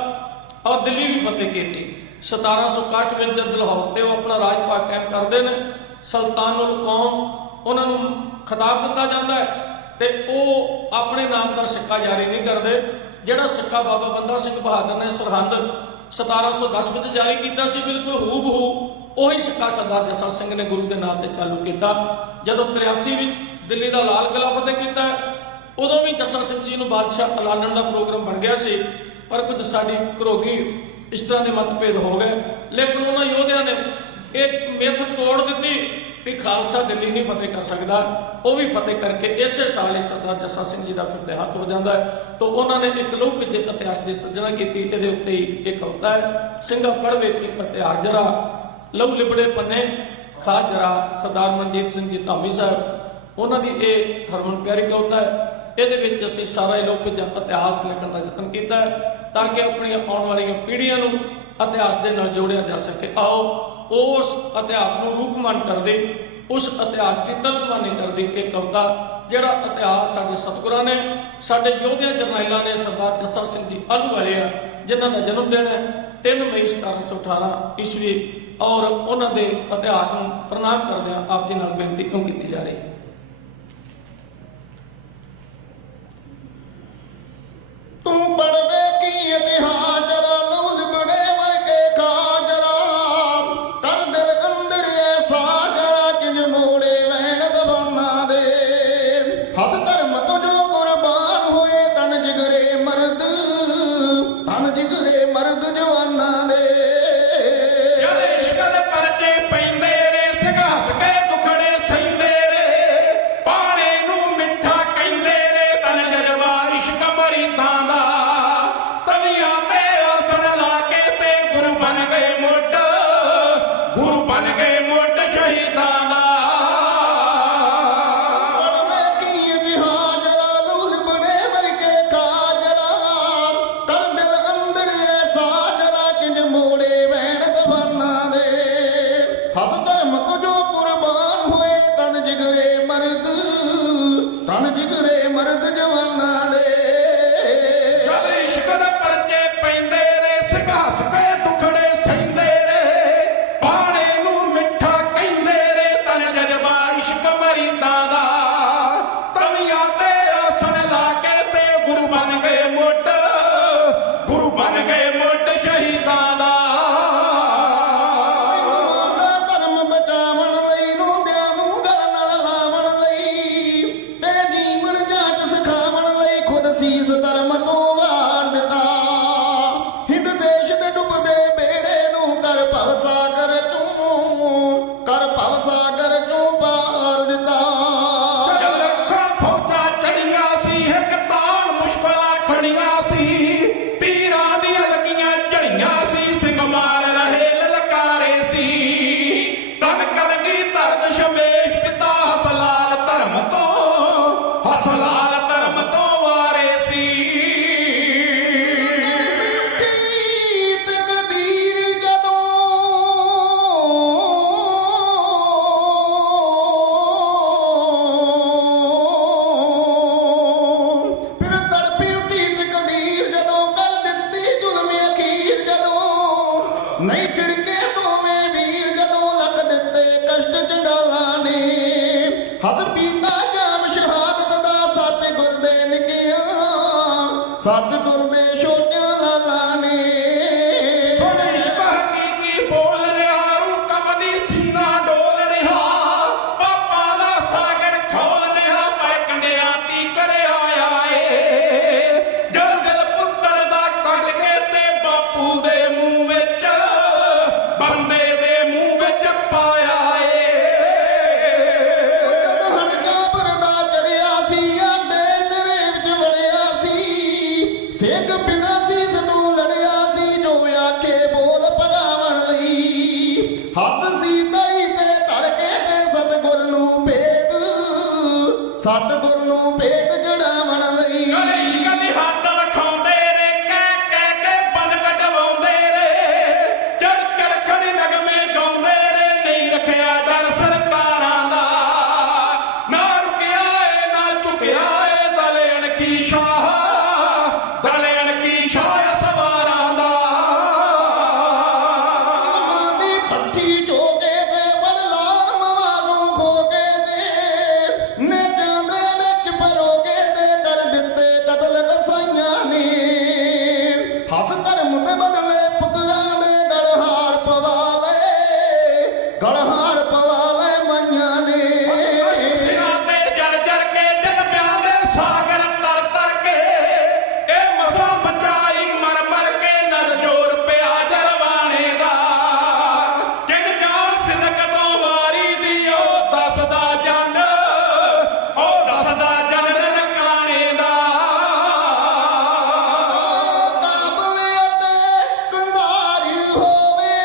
ਔਰ ਦਿੱਲੀ ਵੀ ਫਤਿਹ ਕੀਤੀ। 1761 ਵਿੱਚ ਜਦ ਲਾਹੌਰ ਤੇ ਉਹ ਆਪਣਾ ਰਾਜ ਭਾਗ ਕਾਇਮ ਕਰਦੇ ਨੇ ਸੁਲਤਾਨੁਲ ਕੌਮ ਉਹਨਾਂ ਨੂੰ ਖਿਤਾਬ ਦਿੱਤਾ ਜਾਂਦਾ ਹੈ ਤੇ ਉਹ ਆਪਣੇ ਨਾਮ ਦਾ ਸਿੱਕਾ ਜਾਰੀ ਨਹੀਂ ਕਰਦੇ। ਜਿਹੜਾ ਸਿੱਕਾ ਬਾਬਾ ਬੰਦਾ ਸਿੰਘ ਬਹਾਦਰ ਨੇ ਸਰਹੰਦ 1710 ਵਿੱਚ ਜਾਰੀ ਕੀਤਾ ਸੀ ਬਿਲਕੁਲ ਹੂ ਬਹੂ ਉਹੀ ਸਿੱਕਾ ਸਰਦਾਰ ਜੱਸਾ ਸਿੰਘ ਨੇ ਗੁਰੂ ਦੇ ਨਾਮ ਤੇ ਚਾਲੂ ਕੀਤਾ। ਜਦੋਂ 83 ਵਿੱਚ ਦਿੱਲੀ ਦਾ ਲਾਲ ਕਿਲ੍ਹਾ ਫਤਿਹ ਕੀਤਾ ਉਦੋਂ ਵੀ ਜੱਸਾ ਸਿੰਘ ਜੀ ਨੂੰ ਬਾਦਸ਼ਾਹ ਐਲਾਨਣ ਦਾ ਪ੍ਰੋਗਰਾਮ ਬਣ ਗਿਆ ਸੀ, ਪਰ ਕੁਝ ਸਾਡੀ ਘਰੋਗੀ ਇਸ ਤਰ੍ਹਾਂ ਦੇ ਮਤਭੇਦ ਹੋ ਗਏ। ਲੇਕਿਨ ਉਹਨਾਂ ਯੋਧਿਆਂ ਨੇ ਇੱਕ ਮਿੱਥ ਤੋੜ ਦਿੱਤੀ ਵੀ ਖਾਲਸਾ ਦਿੱਲੀ ਨਹੀਂ ਫਤਿਹ ਕਰ ਸਕਦਾ। ਉਹ ਵੀ ਫਤਿਹ ਕਰਕੇ ਇਸੇ ਸਾਲ ਹੀ ਸਰਦਾਰ ਜੱਸਾ ਸਿੰਘ ਜੀ ਦਾ ਫਿਰ ਦੇਹਾਂਤ ਹੋ ਜਾਂਦਾ ਹੈ। ਤਾਂ ਉਹਨਾਂ ਨੇ ਇੱਕ ਲੌਕਿਕ ਇਤਿਹਾਸ ਦੀ ਸਿਰਜਣਾ ਕੀਤੀ। ਇਹਦੇ ਉੱਤੇ ਹੀ ਇੱਕ ਕਵਿਤਾ ਹੈ ਸਿੰਘਾਂ ਪੜ੍ਹ ਵੇਖੀ ਇਤਿਹਾਸ ਜਰਾ ਲਹੂ ਲਿਬੜੇ ਪੰਨੇ ਖਾ ਜਰਾ ਸਰਦਾਰ ਮਨਜੀਤ ਸਿੰਘ ਜੀ ਧਾਮੀ ਸਾਹਿਬ ਉਹਨਾਂ ਦੀ ਇਹ ਹਰਮਨ ਪਿਆਰੀ ਕਵਿਤਾ ਹੈ। ਇਹਦੇ ਵਿੱਚ ਅਸੀਂ ਸਾਰਾ ਲੌਕਿਕ ਇਤਿਹਾਸ ਲਿਖਣ ਦਾ ਯਤਨ ਕੀਤਾ ਹੈ ਤਾਂ ਕਿ ਆਪਣੀਆਂ ਆਉਣ ਵਾਲੀਆਂ ਪੀੜ੍ਹੀਆਂ ਨੂੰ ਇਤਿਹਾਸ ਦੇ ਨਾਲ ਜੋੜਿਆ ਜਾ ਸਕੇ। ਆਓ ਉਸ ਇਤਿਹਾਸ ਨੂੰ ਰੂਪਮਾਨ ਕਰਦੇ, ਉਸ ਇਤਿਹਾਸ ਦੀ ਤਰਜਮਾਨੀ ਕਰਦੀ ਇਹ ਕਵਿਤਾ, ਜਿਹੜਾ ਇਤਿਹਾਸ ਸਾਡੇ ਸਤਿਗੁਰਾਂ ਨੇ, ਸਾਡੇ ਯੋਧਿਆਂ ਜਰਨੈਲਾਂ ਨੇ, ਸਰਦਾਰ ਜੱਸਾ ਸਿੰਘ ਜੀ ਆਹਲੂਵਾਲੇ ਆ, ਜਿਨ੍ਹਾਂ ਦਾ ਜਨਮ ਦਿਨ ਹੈ 3 ਮਈ 1718 ਈਸਵੀ, ਔਰ ਉਹਨਾਂ ਦੇ ਇਤਿਹਾਸ ਨੂੰ ਪ੍ਰਣਾਮ ਕਰਦਿਆਂ ਆਪ ਜੀ ਨਾਲ ਬੇਨਤੀ ਕਿਉਂ ਕੀਤੀ ਜਾ ਰਹੀ ਹੈ। ਤੂੰ ਪੜਵੇ ਕੀ ਇਤਿਹਾਸ ਜਰਾ ਲੂਲ ਬੜੇ ਵਰਗੇ ਖਾ ਜਰਾ ਕਰ ਦਿਲ ਅੰਦਰ ਐਸਾ ਜਰਾ ਕਿੰਜ ਮੋੜੇ ਵਹਿਣ ਦਵਾਨਾ ਦੇ ਹਸ ਧਰਮ ਤੋਂ ਜੋ ਕੁਰਬਾਨ ਹੋਏ ਤਨ ਜਿਗਰੇ ਮਰਦ ਜਵਾਨਾਂ ਦੇ ਜਦ ਇਸ਼ਕ ਦੇ ਪਰਚੇ ਪੈਂਦੇ ਰੇ ਸਿਘਾਸ ਕੇ ਦੁਖੜੇ ਸਹਿੰਦੇ ਰੇ ਪਾਣੇ ਨੂੰ ਮਿੱਠਾ ਕਹਿੰਦੇ ਰੇ ਤਨ ਜਜ਼ਬਾ ਇਸ਼ਕ ਮਰੀਦਾਂ ਦਾ ਤਵੀਆਂ ਤੇ ਆਸਣ ਲਾ ਕੇ ਤੇ ਗੁਰੂ ਬਣ ਗਏ ਮੁੱਢ ਸ਼ਹੀਦਾਂ ਦਾ। ਪੜਵੇ ਕੀ ਇਤਿਹਾਸ ਜਰਾ ਲੂਲ ਬੜੇ ਵਰਗੇ ਖਾ ਜਰਾ ਕਰ ਦਿਲ ਅੰਦਰ ਐਸਾ ਜਰਾ ਕਿੰਜ ਮੋੜੇ ਵਹਿਣ ਦਵਾਨਾ ਦੇ ਹਸ ਧਰਮ ਤੋਂ ਜੋ ਕੁਰਬਾਨ ਹੋਏ ਤਨ ਜਿਗਰੇ ਮਰਦ ਜਵਾਨਾਂ ਦੇ ਜਦ ਇਸ਼ਕ ਦੇ ਪਰਚੇ ਪੈਂਦੇ ਰੇ ਸਿਘਾਸ ਕੇ ਦੁਖੜੇ ਸਹਿੰਦੇ ਰੇ ਪਾਣੇ ਨੂੰ ਮਿੱਠਾ ਕਹਿੰਦੇ ਰੇ ਤਨ ਜਜ਼ਬਾ ਇਸ਼ਕ ਮਰੀਦਾਂ ਦਾ ਤਵੀਆਂ ਤੇ ਆਸਣ ਲਾ ਕੇ ਤੇ ਗੁਰੂ ਬਣ ਗਏ ਮੁੱਢ ਸ਼ਹੀਦਾਂ ਦਾ। ਦਾ ਧਰਮ ਬਚਾਵਣ ਲਈ ਰੋਂਦਿਆਂ ਨੂੰ ਗਲ ਨਾਲ ਲਾਵਣ ਲਈ ਤੇ ਜੀਵਨ ਜਾਂਚ ਸਿਖਾਵਣ ਲਈ ਖੁਦ ਸੀਸ ਧਰਮ ਤੋਂ ਵਾਰ ਦਿੱਤਾ ਹਿੰਦ ਦੇਸ਼ ਦੇ ਡੁੱਬਦੇ ਬੇੜੇ ਨੂੰ ਕਰ ਭਵ ਸਾਗਰ ਚੋਂ ਪਾਰ ਦਿੱਤਾ। ਜਦ ਲੱਖਾਂ ਫੌਜਾਂ ਚੜੀਆਂ ਸੀ ਇੱਕ ਤਾਣ ਮੁਸ਼ਕਲਾਂ ਖੜੀਆਂ ਸੀ ਤੀਰਾਂ ਦੀਆਂ ਲੱਗੀਆਂ ਝੜੀਆਂ ਸੀ ਸਿੰਘ ਮਾਰ ਰਹੇ ਲਲਕਾਰੇ ਸੀ ਤਨ ਕਲਗੀ ਧਰਤ ਸ਼ਮੇਸ਼ ਪਿਤਾ ਹਸਲਾਲ ਧਰਮ ਤੋਂ ਵਾਰੇ ਸੀ। ਉੱਠੀ ਤਕਦੀਰ ਜਦੋਂ ਫਿਰ ਤੜਪੀ ਉੱਠੀ ਤਕਦੀਰ ਜਦੋਂ ਕਰ ਦਿੱਤੀ ਜ਼ੁਲਮ ਅਖੀਰ ਜਦੋਂ ਨਹੀਂ ਚਿੜਕੇ ਦੋਵੇਂ ਵੀਰ ਜਦੋਂ ਲੱਗ ਦਿੱਤੇ ਕਸ਼ਟ ਚੰਡਾਲਾਂ ਨੇ ਹਸ ਪੀਤਾ ਜਾਮ ਸ਼ਹਾਦਤ ਦਾ ਸਤਿਗੁਰ ਦੇ ਨਿੱਕਿਆਂ ਸਤਿਗੁਰ ਦੇ ਛੋਟਿਆਂ ਲਾਲਾਂ ਨੇ ਸੁਣ ਇਸ਼ਕ ਹਕੀਕੀ ਬੋਲ ਰਿਹਾ ਰੂ ਕਮਦੀ ਸੀਨਾ ਡੋਲ ਰਿਹਾ ਪਾਪਾਂ ਦਾ ਸਾਗਰ ਖੋਲ ਰਿਹਾ ਪਰ ਕੰਡਿਆਂ ਤੀ ਕਰਿਆ ਏ ਜਦ ਦਿਲ ਪੁੱਤਰ ਦਾ ਕੱਢ ਕੇ ਤੇ ਬਾਪੂ ਦੇ ਮੂੰਹ ਵਿੱਚ ਬੰਦੇ ਦੇ ਮੂੰਹ ਵਿੱਚ ਪਾਇਆ ਏ। ਜਦ ਹਣਜਾਬਰ ਦਾ ਚੜਿਆ ਸੀ ਆਦੇ ਤੇਰੇ ਵਿੱਚ ਵੜਿਆ ਸੀ ਸਿੰਘ ਬਿਨਾਂ ਸੀਸ ਤੋਂ ਲੜਿਆ ਸੀ ਜੋ ਆਖੇ ਬੋਲ ਭਗਾਵਣ ਲਈ ਹੱਸ ਸੀ ਤਈ ਤੇ ਧਰ ਕੇ ਤੇ ਸਤਿਗੁਰ ਨੂੰ ਭੇਟ ਚੜਾਵਣ ਲਈ ਜਦ ਇਸ਼ਕ ਦੀ ਹੱਦ ਵਿਖਾਉਂਦੇ ਰੇ ਕਹਿ ਕੇ ਬੰਦ ਕਟਵਾਉਂਦੇ ਰੇ ਚੜ ਖੜੀ ਨਗਮੇ ਗਾਉਂਦੇ ਰੇ ਨਹੀਂ ਰੱਖਿਆ ਡਰ ਸਰਕਾਰਾਂ ਦਾ ਨਾ ਰੁਕਿਆ ਏ ਨਾ ਝੁਕਿਆ ਏ ਦਲੇ ਅਣਖੀ ਸ਼ਾਹ ਸਵਾਰਾਂ ਦਾ। ਦੀ ਪੱਠੀ ਝੋਕੇ ਤੇ ਵਰਲਾਲ ਮਵਾਲੋਂ ਖੋਕੇ ਤੇ ਨੇਜਾਂ ਦੇ ਵਿੱਚ ਪਰੋਗੇ ਤੇ ਕਰ ਦਿੱਤੇ ਕਤਲ ਕਸਾਈਆਂ ਨੇ ਹੱਸ ਧਰਮ ਤੇ ਬਦਲੇ ਪੁੱਤਰਾਂ ਦੇ ਗਲਹਾਰ ਪਵਾ ਲਏ ਮਾਈਆਂ ਨੇ ਸਿਰਾਂ ਤੇ ਜਰ ਕੇ ਜਲਮਿਆਂ ਦੇ ਸਾਗਰ ਤਰ ਕੇ ਇਹ ਮਸਾਂ ਬਚਾਈ ਮਰ ਕੇ ਨਦ ਜੋਰ ਪਿਆ ਜਰਵਾਣੇ ਦਾ ਕਿਨ ਜਾਨ ਸਿਦਕ ਤੋਂ ਵਾਰੀ ਦੀ ਉਹ ਦੱਸਦਾ ਜੰਡ ਰਕਾਣੇ ਦਾ। ਕਾਬਲੀਅਤ ਕੰਧਾਰੀ ਹੋਵੇ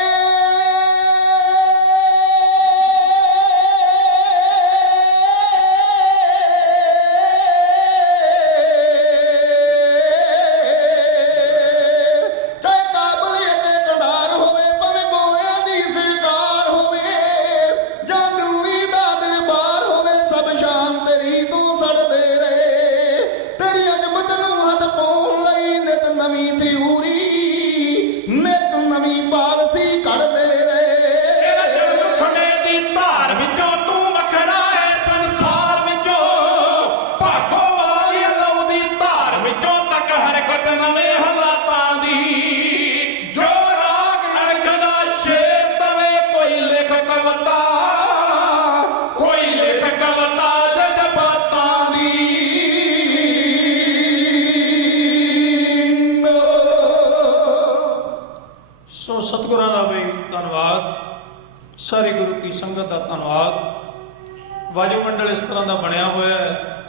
ਸਾਰੀ ਗੁਰੂ ਕੀ ਸੰਗਤ ਦਾ ਧੰਨਵਾਦ। ਵਾਯੂਮੰਡਲ ਇਸ ਤਰ੍ਹਾਂ ਦਾ ਬਣਿਆ ਹੋਇਆ ਹੈ,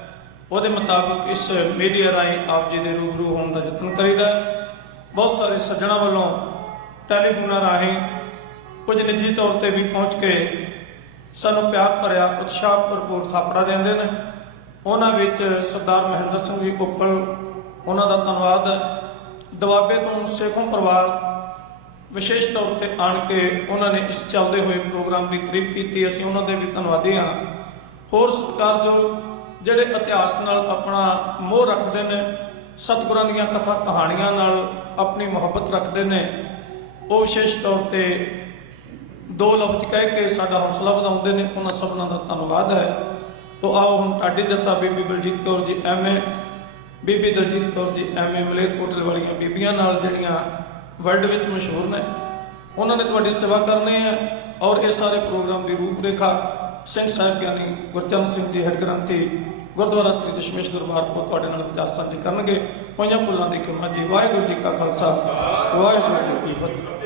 ਉਹਦੇ ਮੁਤਾਬਕ ਇਸ ਮੀਡੀਆ ਰਾਹੀਂ ਆਪ ਜੀ ਦੇ ਰੂਬਰੂ ਹੋਣ ਦਾ ਯਤਨ ਕਰੀਦਾ। ਬਹੁਤ ਸਾਰੇ ਸੱਜਣਾ ਵੱਲੋਂ ਟੈਲੀਫੋਨਾਂ ਰਾਹੀਂ ਕੁਝ ਨਿੱਜੀ ਤੌਰ ਤੇ ਵੀ ਪਹੁੰਚ ਕੇ ਸਾਨੂੰ ਪਿਆਰ ਭਰਿਆ ਉਤਸ਼ਾਹ ਭਰਪੂਰ ਥਾਪੜਾ ਦਿੰਦੇ ਨੇ। ਉਹਨਾਂ ਵਿੱਚ ਸਰਦਾਰ ਮਹਿੰਦਰ ਸਿੰਘ ਜੀ ਉੱਪਲ, ਉਹਨਾਂ ਦਾ ਧੰਨਵਾਦ ਹੈ। ਦੁਆਬੇ ਤੋਂ ਸੇਖੋਂ ਪਰਿਵਾਰ ਵਿਸ਼ੇਸ਼ ਤੌਰ ਤੇ ਆਣ ਕੇ ਉਹਨਾਂ ਨੇ ਇਸ ਚੱਲਦੇ ਹੋਏ ਪ੍ਰੋਗਰਾਮ ਦੀ ਤਾਰੀਫ ਕੀਤੀ, ਅਸੀਂ ਉਹਨਾਂ ਦੇ ਵੀ ਧੰਨਵਾਦੀ ਹਾਂ। ਹੋਰ ਸਤਿਕਾਰਯੋਗ ਜਿਹੜੇ ਇਤਿਹਾਸ ਨਾਲ ਆਪਣਾ ਮੋਹ ਰੱਖਦੇ ਨੇ, ਸਤਿਗੁਰਾਂ ਦੀਆਂ ਕਥਾ ਕਹਾਣੀਆਂ ਨਾਲ ਆਪਣੀ ਮੁਹੱਬਤ ਰੱਖਦੇ ਨੇ, ਉਹ ਵਿਸ਼ੇਸ਼ ਤੌਰ ਤੇ ਦੋ ਲਫ਼ਜ਼ ਕਹਿ ਕੇ ਸਾਡਾ ਹੌਸਲਾ ਵਧਾਉਂਦੇ ਨੇ, ਉਹਨਾਂ ਸਭਨਾਂ ਦਾ ਧੰਨਵਾਦ ਹੈ। ਤੋ ਆਓ ਹੁਣ ਢਾਡੀ ਜੱਤਾ ਬੀਬੀ ਬਲਜੀਤ ਕੌਰ ਜੀ ਐਮਏ, ਬੀਬੀ ਦਲਜੀਤ ਕੌਰ ਜੀ ਐਮਏ ਮਲੇਰਕੋਟਲੇ ਵਾਲੀਆਂ ਬੀਬੀਆਂ ਨਾਲ ਜਿਹੜੀਆਂ ਵਰਲਡ ਵਿੱਚ ਮਸ਼ਹੂਰ ਨੇ, ਉਹਨਾਂ ਨੇ ਤੁਹਾਡੀ ਸੇਵਾ ਕਰਨੀ ਹੈ। ਔਰ ਇਹ ਸਾਰੇ ਪ੍ਰੋਗਰਾਮ ਦੀ ਰੂਪ ਰੇਖਾ ਸਿੰਘ ਸਾਹਿਬ ਗਿਆਨੀ ਗੁਰਚਰਨ ਸਿੰਘ ਜੀ ਹੈਡ ਗ੍ਰੰਥੀ ਗੁਰਦੁਆਰਾ ਸ੍ਰੀ ਦਸ਼ਮੇਸ਼ ਦਰਬਾਰ ਕੋ ਤੁਹਾਡੇ ਨਾਲ ਵਿਚਾਰ ਸਾਂਝੇ ਕਰਨਗੇ। ਪੰਜਾਂ ਭੁੱਲਾਂ ਦੀ ਖਿਮਾ ਜੀ। ਵਾਹਿਗੁਰੂ ਜੀ ਕਾ ਖਾਲਸਾ, ਵਾਹਿਗੁਰੂ ਜੀ ਕੀ ਫਤਿਹ।